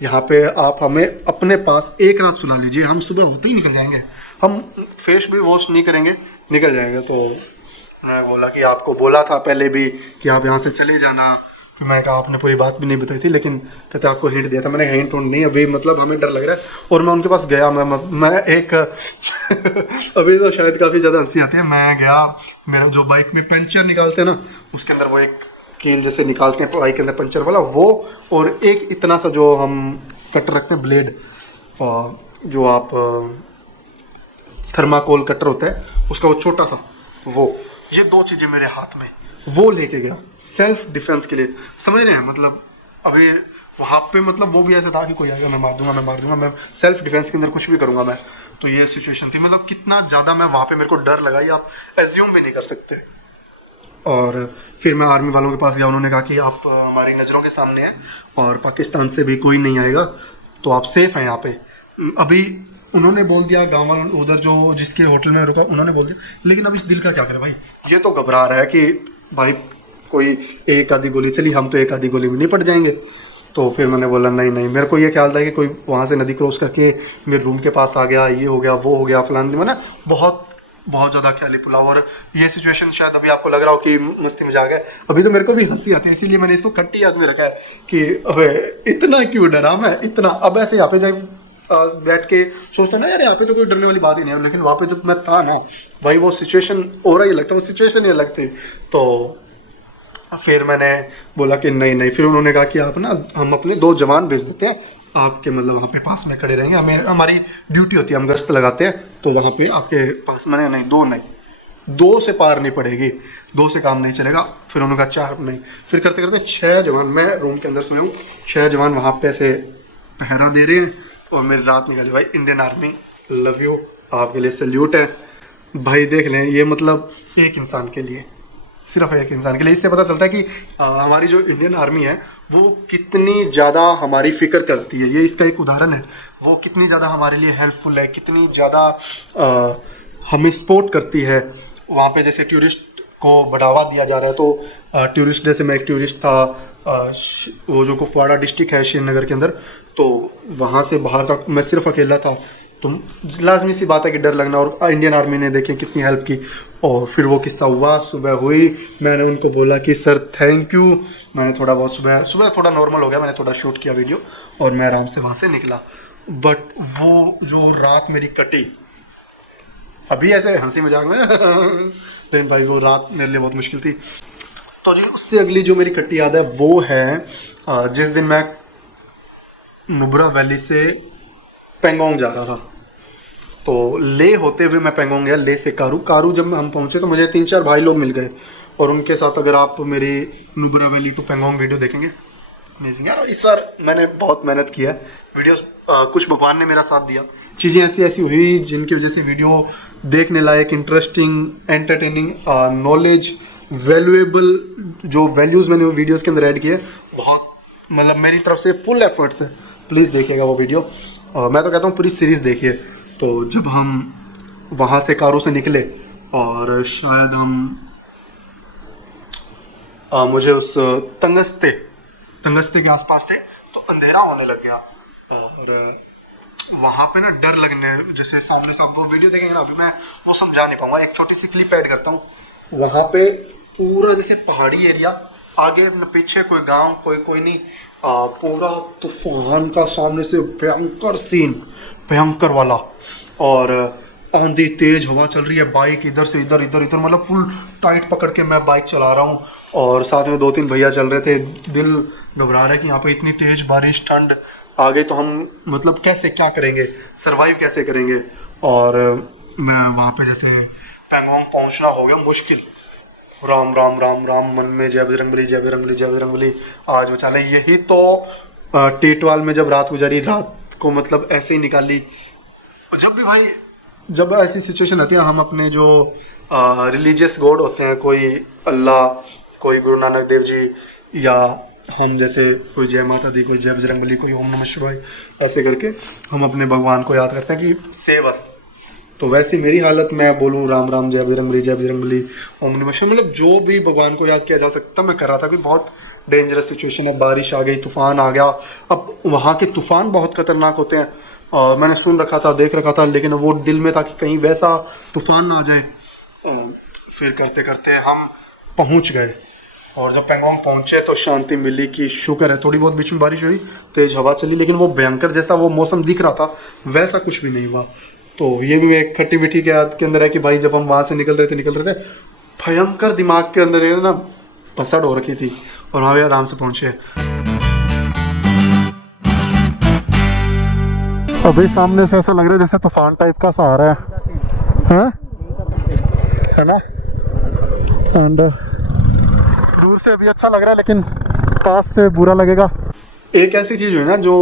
यहाँ पे आप हमें अपने पास एक रात सुला लीजिए, हम सुबह होते ही निकल जाएंगे, हम फेस भी वॉश नहीं करेंगे, निकल जाएंगे। तो मैंने बोला कि आपको बोला था पहले भी कि आप यहाँ से चले जाना। फिर मैंने कहा आपने पूरी बात भी नहीं बताई थी, लेकिन कहते आपको हिंट दिया था। मैंने हिंट नहीं, अभी मतलब हमें डर लग रहा है। और मैं उनके पास गया, मैं एक अभी तो शायद काफ़ी ज़्यादा हंसी आती है। मैं गया, मेरा जो बाइक में पंचर निकालते हैं ना, उसके अंदर वो एक कील जैसे निकालते हैं बाइक के अंदर पंचर वाला, वो और एक इतना सा जो हम कटर रखते हैं ब्लेड, जो आप थर्माकोल कटर होता है उसका, वो छोटा सा, वो ये 2 चीज़ें मेरे हाथ में, वो लेके गया सेल्फ डिफेंस के लिए। समझ रहे हैं मतलब? अभी वहाँ पे मतलब वो भी ऐसा था कि कोई आएगा मैं मार दूंगा, मैं सेल्फ डिफेंस के अंदर कुछ भी करूँगा मैं। तो ये सिचुएशन थी, मतलब कितना ज़्यादा मैं वहाँ पे, मेरे को डर लगा, ये आप एज्यूम भी नहीं कर सकते। और फिर मैं आर्मी वालों के पास गया, उन्होंने कहा कि आप हमारी नज़रों के सामने हैं और पाकिस्तान से भी कोई नहीं आएगा, तो आप सेफ़ हैं यहाँ पे। अभी उन्होंने बोल दिया, गाँव वालों उधर जो जिसके होटल में रुका उन्होंने बोल दिया, लेकिन अब इस दिल का क्या करे भाई? ये तो घबरा रहा है कि भाई कोई एक आधी गोली चली, हम तो एक आधी गोली में नहीं पड़ जाएंगे। तो फिर मैंने बोला नहीं, मेरे को ये ख्याल था कि कोई वहाँ से नदी क्रॉस करके मेरे रूम के पास आ गया, ये हो गया वो हो गया फलान, मैंने बहुत ज़्यादा ख्याली पुलाव। और ये सिचुएशन शायद अभी आपको लग रहा हो कि मस्ती मजाक है, अभी तो मेरे को भी हंसी आती है, इसीलिए मैंने इसको खट्टी याद में रखा है कि अबे इतना क्यों डरा मैं, इतना। अब ऐसे यहाँ पे जब बैठ के सोचता ना यार यहाँ पे तो कोई डरने वाली बात ही नहीं है, लेकिन वहाँ पे जब मैं था ना भाई, वो सिचुएशन और ही लगता, वो सिचुएशन ही अलग थी। तो फिर मैंने बोला कि नहीं, फिर उन्होंने कहा कि आप ना, हम अपने 2 जवान भेज देते हैं आपके, मतलब वहाँ पे पास में खड़े रहेंगे, हमारी ड्यूटी होती है, हम गश्त लगाते हैं, तो वहाँ पे आपके पास। मैंने नहीं, 2 से पार नहीं पड़ेगी, 2 से काम नहीं चलेगा। फिर उन्होंने कहा 4 नहीं, फिर करते करते 6 जवान, मैं रूम के अंदर सोया हूँ, 6 जवान वहाँ पे ऐसे पहरा दे रहे हैं और मेरी रात निकली। भाई इंडियन आर्मी लव यू, आपके लिए सल्यूट है भाई। देख लें, ये मतलब एक इंसान के लिए, सिर्फ एक इंसान के लिए, इससे पता चलता है कि हमारी जो इंडियन आर्मी है वो कितनी ज़्यादा हमारी फिक्र करती है। ये इसका एक उदाहरण है, वो कितनी ज़्यादा हमारे लिए हेल्पफुल है, कितनी ज़्यादा हमें सपोर्ट करती है। वहाँ पे जैसे टूरिस्ट को बढ़ावा दिया जा रहा है, तो टूरिस्ट, जैसे मैं एक टूरिस्ट था, वो जो कुपवाड़ा डिस्ट्रिक्ट है श्रीनगर के अंदर, तो वहाँ से बाहर का मैं सिर्फ अकेला था, तो लाजमी सी बात है कि डर लगना। और इंडियन आर्मी ने देखें कितनी हेल्प की। और फिर वो किस्सा हुआ, सुबह हुई, मैंने उनको बोला कि सर थैंक यू। मैंने थोड़ा बहुत सुबह थोड़ा नॉर्मल हो गया, मैंने थोड़ा शूट किया वीडियो और मैं आराम से वहाँ से निकला। बट वो जो रात मेरी कटी, अभी ऐसे हंसी मजाक में लेकिन भाई वो रात मेरे लिए बहुत मुश्किल थी। तो जी उससे अगली जो मेरी खट्टी याद है वो है जिस दिन मैं नुब्रा वैली से पेंगोंग जा रहा था। तो ले होते हुए मैं पेंगोंग गया, ले से कारू जब हम पहुंचे तो मुझे 3-4 भाई लोग मिल गए और उनके साथ अगर आप मेरी Nubra valley to Pangong video देखेंगे, अमेजिंग यार। इस बार मैंने बहुत मेहनत किया वीडियोस, कुछ भगवान ने मेरा साथ दिया, चीज़ें ऐसी हुई जिनकी वजह से वीडियो देखने लायक, इंटरेस्टिंग, एंटरटेनिंग, नॉलेज, वैल्यूएबल जो वैल्यूज़ मैंने वीडियोज़ के अंदर ऐड किए, बहुत मतलब मेरी तरफ से फुल एफर्ट्स है। प्लीज़ देखिएगा वो वीडियो, मैं तो कहता हूँ पूरी सीरीज़ देखिए। तो जब हम वहाँ से कारों से निकले और शायद हम मुझे उस तंगस्ते के आसपास थे, तो अंधेरा होने लग गया और वहाँ पे ना डर लगने, जैसे सामने से आप वो वीडियो देखेंगे ना, अभी मैं वो समझा नहीं पाऊंगा, एक छोटी सी क्लिप ऐड करता हूँ। वहाँ पे पूरा जैसे पहाड़ी एरिया, आगे न पीछे कोई गांव, कोई नहीं, पूरा तूफान का सामने से भयंकर सीन, भयंकर वाला, और आंधी तेज हवा चल रही है, बाइक इधर से इधर इधर इधर, मतलब फुल टाइट पकड़ के मैं बाइक चला रहा हूँ, और साथ में 2-3 भैया चल रहे थे। दिल घबरा रहा है कि यहाँ पे इतनी तेज बारिश, ठंड आ गई तो हम मतलब कैसे क्या करेंगे, सरवाइव कैसे करेंगे। और मैं वहाँ पे जैसे पैंगोंग पहुँचना हो गया मुश्किल। राम राम राम राम, मन में जय बजरंगबली जय बजरंगबली जय बजरंगबली, आज बचा ले। यही तो टीटवाल में जब रात गुजारी, रात को मतलब ऐसे ही निकाली। जब भी भाई, जब ऐसी सिचुएशन आती है, हम अपने जो रिलीजियस गॉड होते हैं, कोई अल्लाह, कोई गुरु नानक देव जी, या हम जैसे कोई जय माता दी, कोई जय बजरंगबली, कोई ओम नमः शिवाय, ऐसे करके हम अपने भगवान को याद करते हैं कि सेव अस। तो वैसे मेरी हालत, मैं बोलूँ राम राम जय बजरंगबली ओम नमः शिवाय, मतलब जो भी भगवान को याद किया जा सकता मैं कर रहा था। कि बहुत डेंजरस सिचुएशन है, बारिश आ गई, तूफान आ गया। अब वहाँ के तूफान बहुत खतरनाक होते हैं, और मैंने सुन रखा था, देख रखा था, लेकिन वो दिल में था कि कहीं वैसा तूफान ना आ जाए। फिर करते करते हम पहुँच गए, और जब पैंगोंग पहुँचे तो शांति मिली कि शुक्र है। थोड़ी बहुत बीच में बारिश हुई, तेज हवा चली, लेकिन वो भयंकर जैसा वो मौसम दिख रहा था वैसा कुछ भी नहीं हुआ। तो ये भी एक खट्टी मीठी के याद के अंदर है कि भाई जब हम वहाँ से निकल रहे थे, भयंकर दिमाग के अंदर ना पसड़ हो रखी थी, और वहाँ भी आराम से पहुँचे। अभी सामने से ऐसा लग रहा है जैसे तूफान टाइप का सा आ रहा है ना। एंड दूर से भी अच्छा लग रहा है, लेकिन पास से बुरा लगेगा। एक ऐसी चीज़ हुई ना जो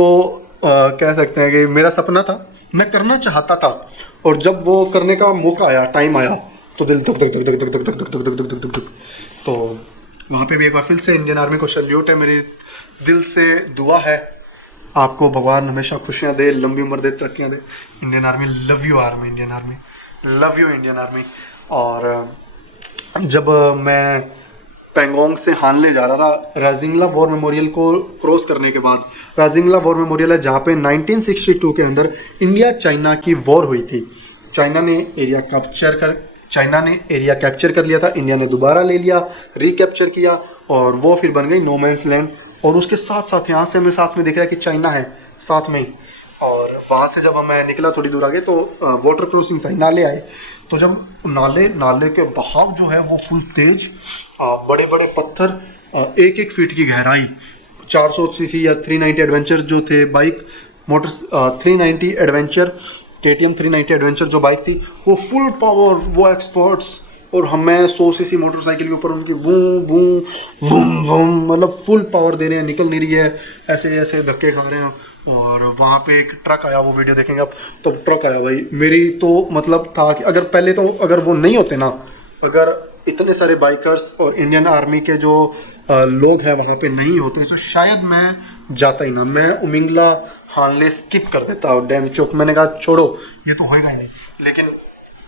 कह सकते हैं कि मेरा सपना था, मैं करना चाहता था, और जब वो करने का मौका आया, टाइम आया, तो दिल धक धक धक धक धक धक धक धक धक धक धक धक धक। तो वहाँ पे भी एक बार फिर से इंडियन आर्मी को सैल्यूट है, मेरी दिल से दुआ है आपको भगवान हमेशा खुशियाँ दे, लंबी उम्र दे, तरक्कियाँ दे। Indian army, love you army, Indian army, love you Indian army. और जब मैं पैंगोंग से हानले जा रहा था, राजिंगला वॉर मेमोरियल को क्रॉस करने के बाद, राजिंगला वॉर मेमोरियल है जहाँ पे 1962 के अंदर इंडिया चाइना की वॉर हुई थी। चाइना ने एरिया कैप्चर कर लिया था, इंडिया ने दोबारा ले लिया, रिकैप्चर किया, और वो फिर बन गई नो मैंस लैंड। और उसके साथ साथ यहाँ से हमें साथ में दिख रहा है कि चाइना है साथ में ही। और वहाँ से जब मैं निकला थोड़ी दूर आगे, तो वाटर क्रॉसिंग साइड नाले आए। तो जब नाले के बहाव जो है वो फुल तेज, बड़े बड़े पत्थर, 1-1 फीट की गहराई, 400 सीसी या 390 एडवेंचर जो थे bike, motor 390 adventure, KTM 390 adventure जो बाइक थी, वो फुल पावर, वो एक्सपर्ट्स, और हमें 100 सीसी मोटरसाइकिल के ऊपर उनकी बूम बूम बूम बूम, मतलब फुल पावर दे रहे हैं, निकल नहीं रही है, ऐसे ऐसे धक्के खा रहे हैं। और वहाँ पे एक ट्रक आया, वो वीडियो देखेंगे आप, तो ट्रक आया भाई, मेरी तो मतलब था कि अगर पहले तो अगर वो नहीं होते ना, अगर इतने सारे बाइकर्स और इंडियन आर्मी के जो लोग हैं वहाँ पे नहीं होते, तो शायद मैं जाता ही ना, मैं उमिंगला हानले स्किप कर देता और डैम चौक। मैंने कहा छोड़ो, ये तो होएगा ही नहीं, लेकिन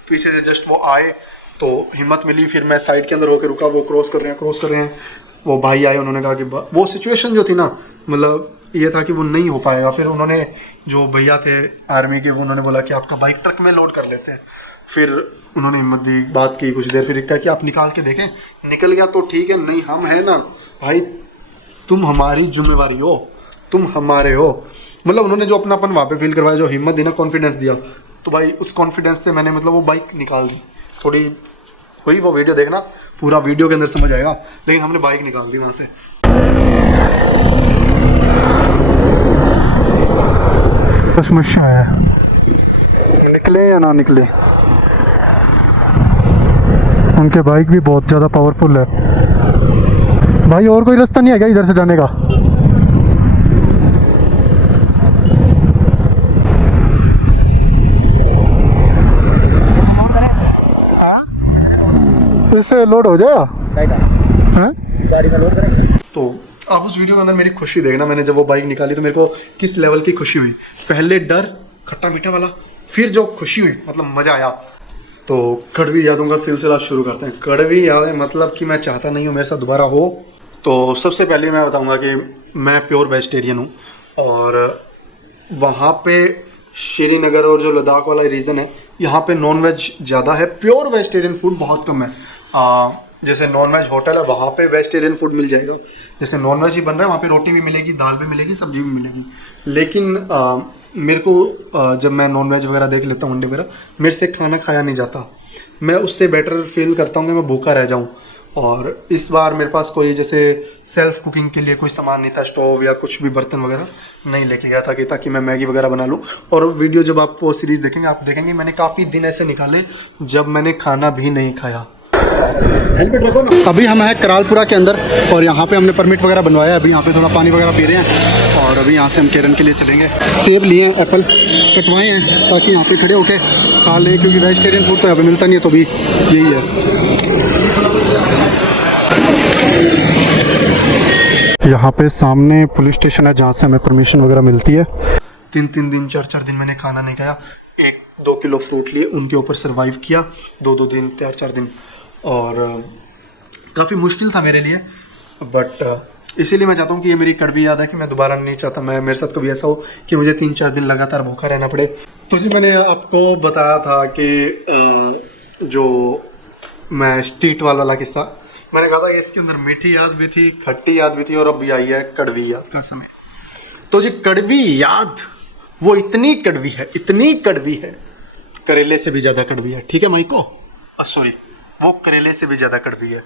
पीछे से जस्ट वो आए तो हिम्मत मिली, फिर मैं साइड के अंदर होकर रुका, वो क्रॉस कर रहे हैं, वो भाई आए, उन्होंने कहा कि वो सिचुएशन जो थी ना, मतलब ये था कि वो नहीं हो पाएगा। फिर उन्होंने, जो भैया थे आर्मी के, उन्होंने बोला कि आपका बाइक ट्रक में लोड कर लेते हैं। फिर उन्होंने हिम्मत दी, बात की कुछ देर, फिर कहा कि आप निकाल के देखें, निकल गया तो ठीक है, नहीं हम है ना भाई, तुम हमारी जिम्मेवारी हो, तुम हमारे हो। मतलब उन्होंने जो अपनापन वहाँ पे फील करवाया, जो हिम्मत दी ना, कॉन्फिडेंस दिया, तो भाई उस कॉन्फिडेंस से मैंने मतलब वो बाइक निकाल दी। थोड़ी हुई, वो वीडियो देखना, पूरा वीडियो के अंदर समझ आएगा, लेकिन हमने बाइक निकाल दी वहाँ से। समस्या है, निकले या ना निकले, उनके बाइक भी बहुत ज़्यादा पावरफुल है भाई। और कोई रास्ता नहीं है क्या इधर से जाने का? इससे लोड हो जाएगा, गाड़ी में लोड करेंगे। तो आप उस वीडियो के अंदर मेरी खुशी देखना, मैंने जब वो बाइक निकाली तो मेरे को किस लेवल की खुशी हुई। पहले डर खट्टा मीठा वाला, फिर जो खुशी हुई, मतलब मज़ा आया। तो कड़वी यादों का सिलसिला शुरू करते हैं। कड़वी यादें मतलब कि मैं चाहता नहीं हूँ मेरे साथ दोबारा हो। तो सबसे पहले मैं बताऊँगा कि मैं प्योर वेजिटेरियन हूँ, और वहाँ पे श्रीनगर और जो लद्दाख वाला रीजन है, यहाँ पे नॉन वेज ज़्यादा है, प्योर वेजिटेरियन फूड बहुत कम है। जैसे नॉनवेज होटल है वहाँ पे वेजिटेरियन फूड मिल जाएगा, जैसे नॉनवेज ही बन रहा है वहाँ पे रोटी भी मिलेगी, दाल भी मिलेगी, सब्जी भी मिलेगी। लेकिन मेरे को जब मैं नॉनवेज वगैरह देख लेता हूँ, अंडे वगैरह, मेरे से खाना खाया नहीं जाता। मैं उससे बेटर फील करता हूँ कि मैं भूखा रह जाऊँ। और इस बार मेरे पास कोई जैसे सेल्फ कुकिंग के लिए कोई सामान नहीं था, स्टोव या कुछ भी बर्तन वगैरह नहीं लेके गया था कि ताकि मैं मैगी वगैरह बना लूँ। और वीडियो जब आप वो सीरीज़ देखेंगे आप देखेंगे मैंने काफ़ी दिन ऐसे निकाले जब मैंने खाना भी नहीं खाया। अभी हम हैं करालपुरा के अंदर और यहाँ पे हमने परमिट वगैरह बनवाया है। अभी यहाँ पे थोड़ा पानी वगैरह पी रहे हैं और अभी यहाँ से हम केरन के लिए चलेंगे। सेब लिए हैं, एप्पल कटवाए हैं ताकि यहाँ पे खड़े होके खा लें, क्योंकि वेजिटेरियन फूड तो यहाँ पे मिलता नहीं है, तो भी यही है। यहाँ पे सामने पुलिस स्टेशन है जहाँ से हमें परमिशन वगैरह मिलती है। 3-3 दिन 4-4 दिन मैंने खाना नहीं खाया, 1-2 किलो फ्रूट लिए, उनके ऊपर सर्वाइव किया 2-2 दिन 4-4 दिन, और काफ़ी मुश्किल था मेरे लिए। बट इसीलिए मैं चाहता हूँ कि ये मेरी कड़वी याद है कि मैं दोबारा नहीं चाहता मैं मेरे साथ कभी ऐसा हो कि मुझे 3-4 दिन लगातार भूखा रहना पड़े। तो जी मैंने आपको बताया था कि जो मैं स्ट्रीट वाला किस्सा, मैंने कहा था कि इसके अंदर मीठी याद भी थी, खट्टी याद भी थी, और अभी आई है कड़वी याद का समय। तो जी कड़वी याद वो इतनी कड़वी है, इतनी कड़वी है, करेले से भी ज़्यादा कड़वी है। ठीक है माइको, सॉरी, वो करेले से भी ज़्यादा कड़वी है।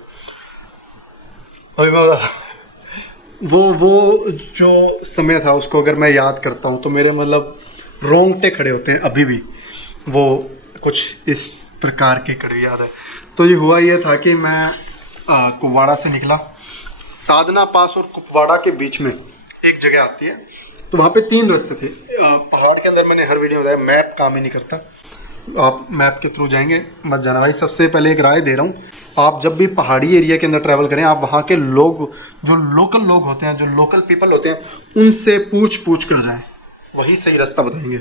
वो जो समय था उसको अगर मैं याद करता हूँ तो मेरे मतलब रोंगटे खड़े होते हैं अभी भी। वो कुछ इस प्रकार की कड़वी याद है। तो ये हुआ ये था कि मैं कुपवाड़ा से निकला, साधना पास और कुपवाड़ा के बीच में एक जगह आती है, तो वहाँ पे 3 रास्ते थे। पहाड़ के अंदर मैंने हर वीडियो में बताया मैप काम ही नहीं करता, आप मैप के थ्रू जाएंगे मत जाना भाई। सबसे पहले एक राय दे रहा हूँ, आप जब भी पहाड़ी एरिया के अंदर ट्रैवल करें, आप वहाँ के लोग, जो लोकल लोग होते हैं, जो लोकल पीपल होते हैं, उनसे पूछ कर जाएं, वही सही रास्ता बताएंगे,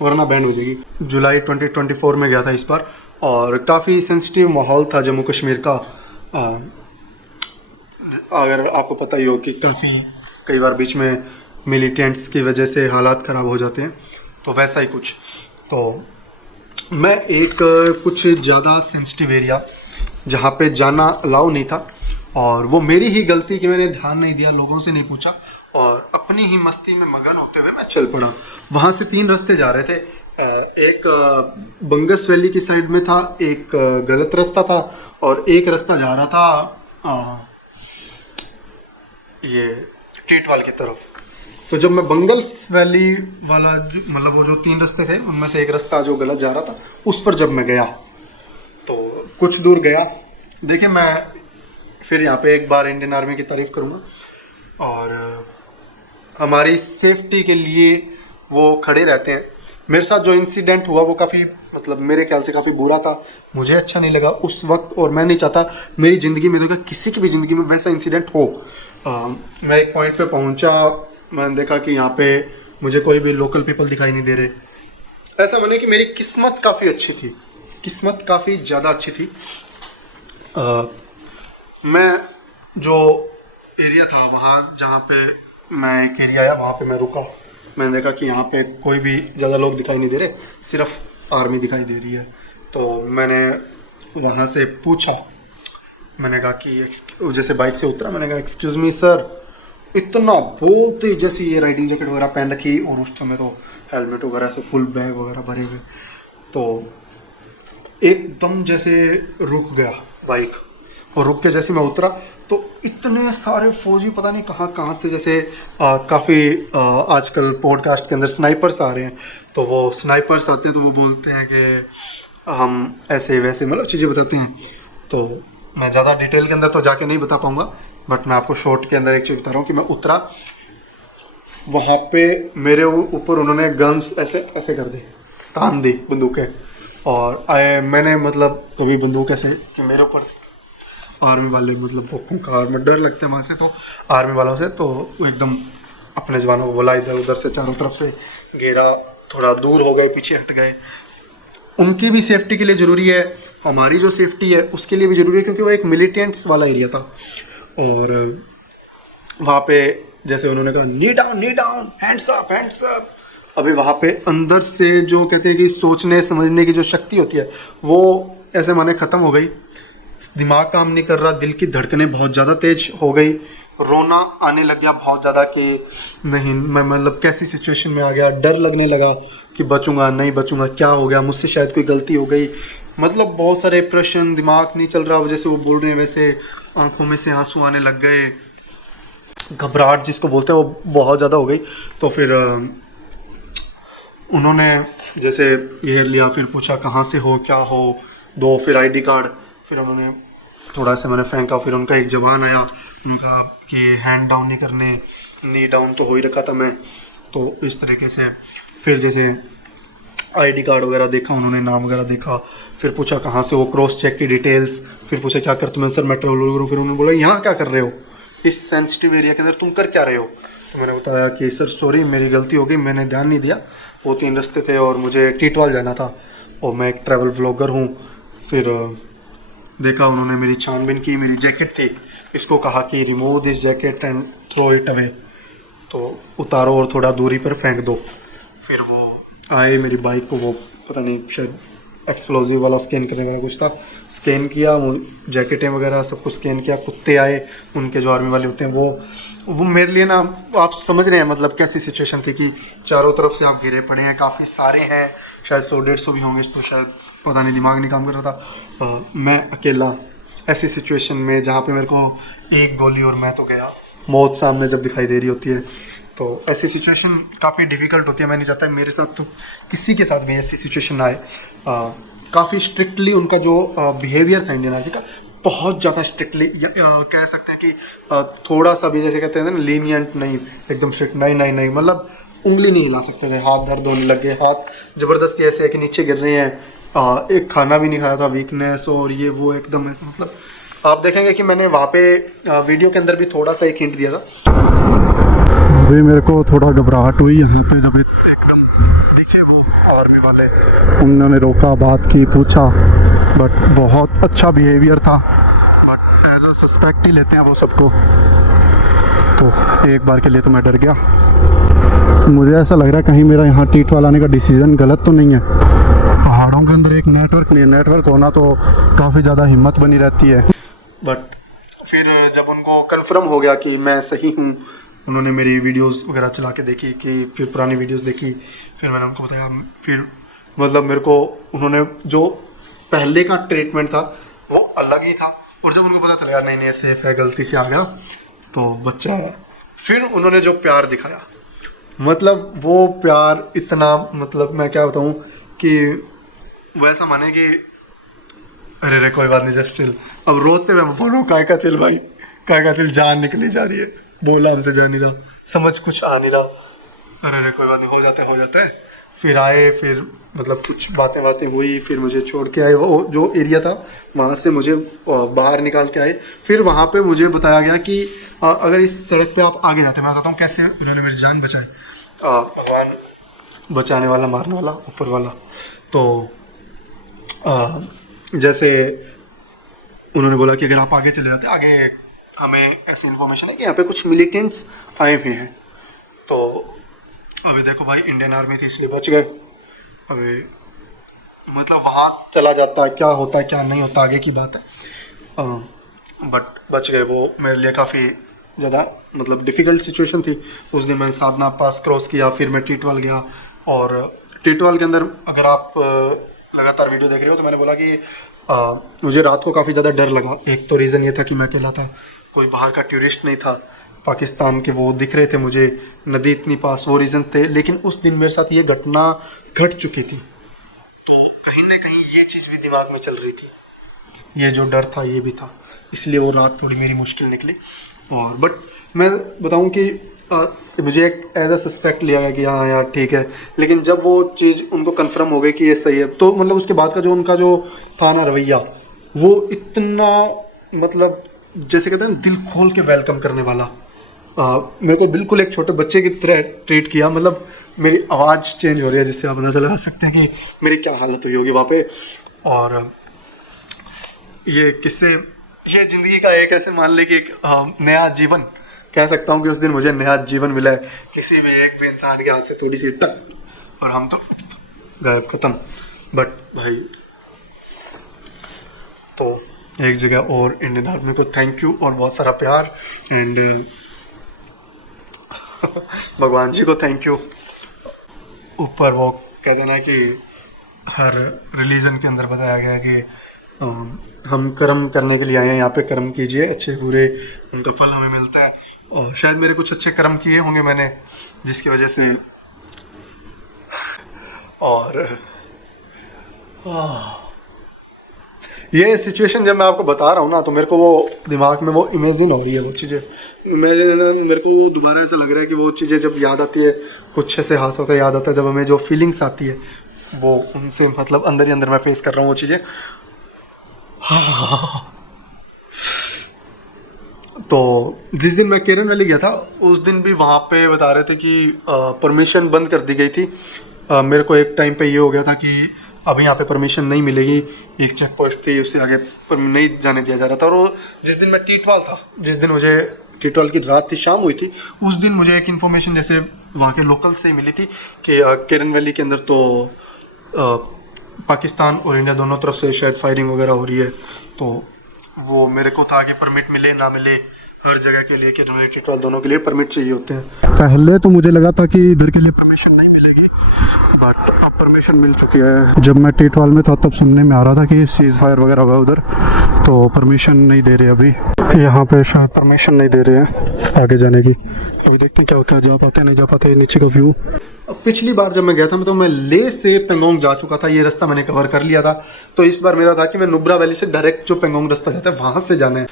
वरना बैंड हो जाएगी। जुलाई 2024 में गया था इस बार, और काफ़ी सेंसिटिव माहौल था जम्मू कश्मीर का। अगर आपको पता ही हो कि कई बार बीच में मिलिटेंट्स की वजह से हालात ख़राब हो जाते हैं, तो वैसा ही कुछ। तो मैं एक कुछ ज़्यादा सेंसिटिव एरिया जहाँ पे जाना अलाउ नहीं था, और वो मेरी ही गलती कि मैंने ध्यान नहीं दिया, लोगों से नहीं पूछा, और अपनी ही मस्ती में मगन होते हुए मैं चल पड़ा। वहाँ से 3 रास्ते जा रहे थे, एक बंगस वैली की साइड में था, एक गलत रास्ता था, और एक रास्ता जा रहा था ये टीटवाल की तरफ। तो जब मैं बंगल्स वैली वाला मतलब वो जो 3 रास्ते थे उनमें से एक रास्ता जो गलत जा रहा था उस पर जब मैं गया तो कुछ दूर गया, देखिए मैं फिर यहाँ पे एक बार इंडियन आर्मी की तारीफ़ करूँगा, और हमारी सेफ्टी के लिए वो खड़े रहते हैं। मेरे साथ जो इंसिडेंट हुआ वो काफ़ी मतलब मेरे ख्याल से काफ़ी बुरा था, मुझे अच्छा नहीं लगा उस वक्त, और मैं नहीं चाहता मेरी ज़िंदगी में, देखो किसी की भी ज़िंदगी में वैसा इंसिडेंट हो। मैं एक पॉइंट पे पहुंचा, मैंने देखा कि यहाँ पे मुझे कोई भी लोकल पीपल दिखाई नहीं दे रहे। ऐसा माने कि मेरी किस्मत काफ़ी अच्छी थी, किस्मत काफ़ी ज़्यादा अच्छी थी। मैं जो एरिया था वहाँ जहाँ पे मैं एक एरिया आया वहाँ पे मैं रुका, मैंने देखा कि यहाँ पे कोई भी ज़्यादा लोग दिखाई नहीं दे रहे, सिर्फ आर्मी दिखाई दे रही है। तो मैंने वहाँ से पूछा, मैंने कहा कि जैसे बाइक से उतरा, मैंने कहा एक्सक्यूज़ मी सर, इतना बोलते जैसे ये राइडिंग जैकेट वगैरह पहन रखी, और उस समय तो हेलमेट वगैरह से फुल बैग वगैरह भरे हुए, तो एकदम जैसे रुक गया बाइक, और रुक के जैसे मैं उतरा तो इतने सारे फौजी पता नहीं कहाँ से, जैसे काफ़ी आजकल पॉडकास्ट के अंदर स्नाइपर्स आ रहे हैं, तो वो स्नाइपर्स आते हैं तो वो बोलते हैं कि हम ऐसे वैसे मतलब चीज़ें बताते हैं। तो मैं ज़्यादा डिटेल के अंदर तो जाके नहीं बता पाऊँगा, बट मैं आपको शॉर्ट के अंदर एक चीज़ बता रहा हूँ कि मैं उतरा, वहाँ पे मेरे ऊपर उन्होंने गन्स ऐसे ऐसे कर दी, तान दी बंदूकें, और मैंने मतलब कभी बंदूक ऐसे कि मेरे ऊपर आर्मी वाले मतलब भोंकों का और डर लगता है वहाँ से, तो आर्मी वालों से, तो वो एकदम अपने जवानों को बोला इधर उधर से चारों तरफ से घेरा, थोड़ा दूर हो गए, पीछे हट गए। उनकी भी सेफ्टी के लिए ज़रूरी है, हमारी जो सेफ्टी है उसके लिए भी ज़रूरी है, क्योंकि वो एक मिलिटेंट्स वाला एरिया था। और वहाँ पे जैसे उन्होंने कहा नी डाउन हैंड्स अप, अभी वहाँ पे अंदर से जो कहते हैं कि सोचने समझने की जो शक्ति होती है वो ऐसे माने ख़त्म हो गई। दिमाग काम नहीं कर रहा, दिल की धड़कनें बहुत ज़्यादा तेज हो गई, रोना आने लग गया बहुत ज़्यादा कि नहीं मैं मतलब कैसी सिचुएशन में आ गया, डर लगने लगा कि बचूंगा नहीं बचूंगा, क्या हो गया मुझसे, शायद कोई गलती हो गई। मतलब बहुत सारे प्रश्न, दिमाग नहीं चल रहा, जैसे वो बोल रहे हैं वैसे आंखों में से आंसू आने लग गए, घबराहट जिसको बोलते हैं वो बहुत ज़्यादा हो गई। तो फिर उन्होंने जैसे ये लिया, फिर पूछा कहाँ से हो, क्या हो, दो फिर आईडी कार्ड, फिर उन्होंने थोड़ा सा मैंने फेंका, फिर उनका एक जवान आया, उन्होंने कहा कि हैंड डाउन नहीं करने, नी डाउन तो हो ही रखा था मैं। तो इस तरीके से फिर जैसे आईडी कार्ड वगैरह देखा उन्होंने, नाम वगैरह देखा, फिर पूछा कहाँ से हो, क्रॉस चेक की डिटेल्स, फिर पूछा क्या करते हो, सर मैं ट्रैवल करूँ। फिर उन्होंने बोला यहाँ क्या कर रहे हो, इस सेंसिटिव एरिया के अंदर तुम कर क्या रहे हो। तो मैंने बताया कि सर सॉरी मेरी गलती हो गई, मैंने ध्यान नहीं दिया, वो 3 रास्ते थे और मुझे टीटवाल जाना था और मैं एक ट्रैवल व्लॉगर हूँ। फिर देखा उन्होंने, मेरी छानबीन की, मेरी जैकेट थी, इसको कहा कि remove this jacket and throw it away, तो उतारो और थोड़ा दूरी पर फेंक दो। फिर वो आए, मेरी बाइक को वो पता नहीं शायद एक्सप्लोजिव वाला स्कैन करने वाला कुछ था, स्कैन किया, वो जैकेटें वगैरह सब कुछ स्कैन किया। कुत्ते आए उनके जो आर्मी वाले होते हैं वो मेरे लिए ना, आप समझ रहे हैं मतलब कैसी सिचुएशन थी कि चारों तरफ से आप घिरे पड़े हैं, काफ़ी सारे हैं, शायद 100-150 भी होंगे, तो शायद पता नहीं, दिमाग नहीं काम कर रहा था। मैं अकेला ऐसी सिचुएशन में जहाँ पे मेरे को एक गोली और मैं तो गया, मौत सामने जब दिखाई दे रही होती है, तो ऐसी सिचुएशन काफ़ी डिफ़िकल्ट होती है। मैं नहीं चाहता मेरे साथ तो किसी के साथ भी ऐसी सिचुएशन ना आए। काफ़ी स्ट्रिक्टली उनका जो बिहेवियर था इंडियन आर्मी का, बहुत ज़्यादा स्ट्रिक्टली कह सकते हैं कि थोड़ा सा भी जैसे कहते हैं ना लीनियंट नहीं, एकदम स्ट्रिक्ट, नहीं नहीं नहीं, मतलब उंगली नहीं हिला सकते थे, हाथ दर्द होने लग गए, हाथ ज़बरदस्ती ऐसे है कि नीचे गिर रहे हैं। एक खाना भी नहीं खाया था, वीकनेस और ये वो एकदम ऐसे, मतलब आप देखेंगे कि मैंने वहाँ पे वीडियो के अंदर भी थोड़ा सा एक हिंट दिया था। अभी मेरे को थोड़ा घबराहट हुई यहाँ पे जब एकदम दिखे वो आर्मी वाले, उन्होंने रोका, बात की, पूछा, बट बहुत अच्छा बिहेवियर था, बट एज अ सस्पेक्ट ही लेते हैं वो सबको। तो एक बार के लिए तो मैं डर गया, मुझे ऐसा लग रहा है कहीं मेरा यहाँ टीटवाल आने का डिसीज़न गलत तो नहीं है। पहाड़ों के अंदर एक नेटवर्क नहीं है, नेटवर्क होना तो काफ़ी ज़्यादा हिम्मत बनी रहती है। बट फिर जब उनको कंफर्म हो गया कि मैं सही हूँ, उन्होंने मेरी वीडियोस वगैरह चला के देखी, कि फिर पुरानी वीडियोस देखी, फिर मैंने उनको बताया, फिर मतलब मेरे को उन्होंने जो पहले का ट्रीटमेंट था वो अलग ही था, और जब उनको पता चला यार नहीं नहीं सेफ है, गलती से आ गया तो बच्चा, फिर उन्होंने जो प्यार दिखाया, मतलब वो प्यार इतना, मतलब मैं क्या बताऊँ कि वैसा माने कि अरे रे कोई बात नहीं, जस्ट चिल। अब रोते हुए मैं बोल रहा हूँ काय का चिल भाई, काय का चिल, जान निकली जा रही है, बोला हमसे जा नहीं रहा, समझ कुछ आ नहीं रहा, अरे रे कोई बात नहीं, हो जाते हैं। फिर आए, फिर मतलब कुछ बातें हुई, फिर मुझे छोड़ के आए, वो जो एरिया था वहाँ से मुझे बाहर निकाल के आए। फिर वहाँ पे मुझे बताया गया कि अगर इस सड़क पे आप आगे जाते, मैं बताता हूँ कैसे उन्होंने मेरी जान बचाई, भगवान बचाने वाला मारने वाला ऊपर वाला। तो जैसे उन्होंने बोला कि अगर आप आगे चले जाते, आगे हमें ऐसी इन्फॉर्मेशन है कि यहाँ पे कुछ मिलिटेंट्स आए हुए हैं, तो अभी देखो भाई इंडियन आर्मी थी इसलिए बच गए। अभी मतलब वहाँ चला जाता, क्या होता है क्या नहीं होता आगे की बात है, बट बच गए। वो मेरे लिए काफ़ी ज़्यादा मतलब डिफ़िकल्ट सिचुएशन थी। उस दिन मैंने साधना पास क्रॉस किया, फिर मैं टीटवाल गया, और टीटवाल के अंदर अगर आप लगातार वीडियो देख रहे हो तो मैंने बोला कि मुझे रात को काफ़ी ज़्यादा डर लगा। एक तो रीज़न ये था कि मैं अकेला था, कोई बाहर का टूरिस्ट नहीं था, पाकिस्तान के वो दिख रहे थे मुझे, नदी इतनी पास, वो रीज़न थे। लेकिन उस दिन मेरे साथ ये घटना घट चुकी थी, तो कहीं ना कहीं ये चीज़ भी दिमाग में चल रही थी, ये जो डर था ये भी था, इसलिए वो रात थोड़ी मेरी मुश्किल निकली। और बट मैं बताऊं कि मुझे एक एज अ सस्पेक्ट लिया गया कि हाँ यार ठीक है, लेकिन जब वो चीज़ उनको कंफर्म हो गई कि ये सही है, तो मतलब उसके बाद का जो उनका जो था ना रवैया, वो इतना मतलब जैसे कहते हैं ना दिल खोल के वेलकम करने वाला, मेरे को बिल्कुल एक छोटे बच्चे की तरह ट्रीट किया। मतलब मेरी आवाज़ चेंज हो रही है, जिससे आप अंदाजा लगा सकते हैं कि मेरी क्या हालत हुई होगी वहाँ पे। और ये किससे, ये ज़िंदगी का एक ऐसे मान ले कि एक नया जीवन कह सकता हूँ कि उस दिन मुझे नया जीवन मिला है, किसी भी एक भी इंसान के हाथ से थोड़ी सी टक और हम तो गायब, ख़त्म। बट भाई तो एक जगह और इंडियन आर्मी को थैंक यू और बहुत सारा प्यार एंड भगवान जी को थैंक यू। ऊपर वो कहते हैं ना कि हर रिलीजन के अंदर बताया गया है कि हम कर्म करने के लिए आए हैं, यहाँ पे कर्म कीजिए, अच्छे बुरे उनका फल हमें मिलता है। और शायद मेरे कुछ अच्छे कर्म किए होंगे मैंने, जिसकी वजह से और ये सिचुएशन जब मैं आपको बता रहा हूँ ना, तो मेरे को वो दिमाग में वो इमेजिन हो रही है वो चीज़ें। मेरे को वो दोबारा ऐसा लग रहा है कि वो चीज़ें जब याद आती है, कुछ ऐसे हादसा होता है याद आता है, जब हमें जो फीलिंग्स आती है वो उनसे मतलब अंदर ही अंदर मैं फेस कर रहा हूँ वो चीज़ें। तो जिस दिन मैं केरन वैली गया था उस दिन भी वहाँ पे बता रहे थे कि परमिशन बंद कर दी गई थी। मेरे को एक टाइम पे ये हो गया था कि अभी यहाँ पे परमिशन नहीं मिलेगी, एक चेक पोस्ट थी उससे आगे पर नहीं जाने दिया जा रहा था। और वो जिस दिन मैं टीटवाल था, जिस दिन मुझे टीटवाल की रात थी, शाम हुई थी, उस दिन मुझे एक इन्फॉर्मेशन जैसे वहाँ के लोकल से मिली थी कि केरन वैली के अंदर तो पाकिस्तान और इंडिया दोनों तरफ से शायद फायरिंग वगैरह हो रही है। तो वो मेरे को था कि परमिट मिले ना मिले, हर जगह के लिए केरन वैली टीटवाल दोनों के लिए परमिट चाहिए होते हैं। पहले तो मुझे लगा था कि इधर के लिए परमिशन नहीं मिलेगी, बट अब परमिशन मिल चुकी है। जब मैं टीटवाल में था तब सुनने में आ रहा था कि सीज फायर वगैरह हुआ उधर, तो परमिशन नहीं दे रहे अभी, यहाँ पे शायद परमिशन नहीं दे रहे हैं आगे जाने की। अभी देखते हैं क्या होता है, जा पाते नहीं जा पाते। नीचे का व्यू, पिछली बार जब मैं गया था तो मैं ले से पेंगोंग जा चुका था, ये रास्ता मैंने कवर कर लिया था। तो इस बार मेरा था कि मैं नुब्रा वैली से डायरेक्ट जो पेंगोंग रास्ता जाता है वहाँ से जाना है।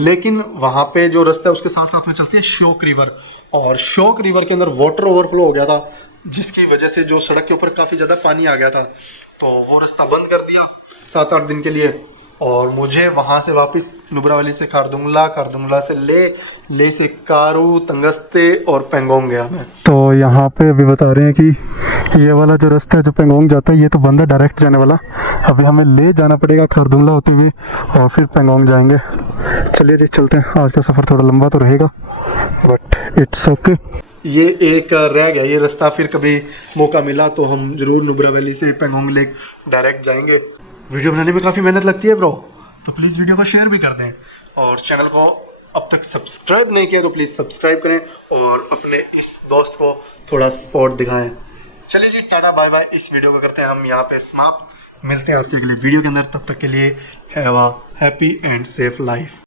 लेकिन वहाँ पे जो रास्ता है उसके साथ साथ में चलती है श्योक रिवर, और श्योक रिवर के अंदर वाटर ओवरफ्लो हो गया था, जिसकी वजह से जो सड़क के ऊपर काफ़ी ज़्यादा पानी आ गया था। तो वो रास्ता बंद कर दिया 7-8 दिन के लिए, और मुझे वहाँ से वापस नुब्रा वैली से खारदुंगला, खारदुंगला से ले से कारू, तंगस्ते और पेंगोंग गया मैं। तो यहाँ पे अभी बता रहे हैं कि ये वाला जो रास्ता है जो पेंगोंग जाता है ये तो बंद है डायरेक्ट जाने वाला। अभी हमें ले जाना पड़ेगा खारदुंगला होते हुए और फिर पेंगोंग जाएंगे। चलिए जी चलते हैं। आज का सफ़र थोड़ा लंबा तो रहेगा बट इट्स ओके। ये एक रह गया ये रास्ता, फिर कभी मौका मिला तो हम ज़रूर नुब्रा वैली से पेंगोंग लेक डायरेक्ट जाएंगे। वीडियो बनाने में काफ़ी मेहनत लगती है ब्रो, तो प्लीज़ वीडियो को शेयर भी कर दें, और चैनल को अब तक सब्सक्राइब नहीं किया तो प्लीज़ सब्सक्राइब करें और अपने इस दोस्त को थोड़ा सपोर्ट दिखाएं। चलिए जी टाटा बाय बाय। इस वीडियो को करते हैं हम यहाँ पे समाप्त। मिलते हैं आपसे अगले वीडियो के अंदर, तब तक के लिए have a happy and safe life.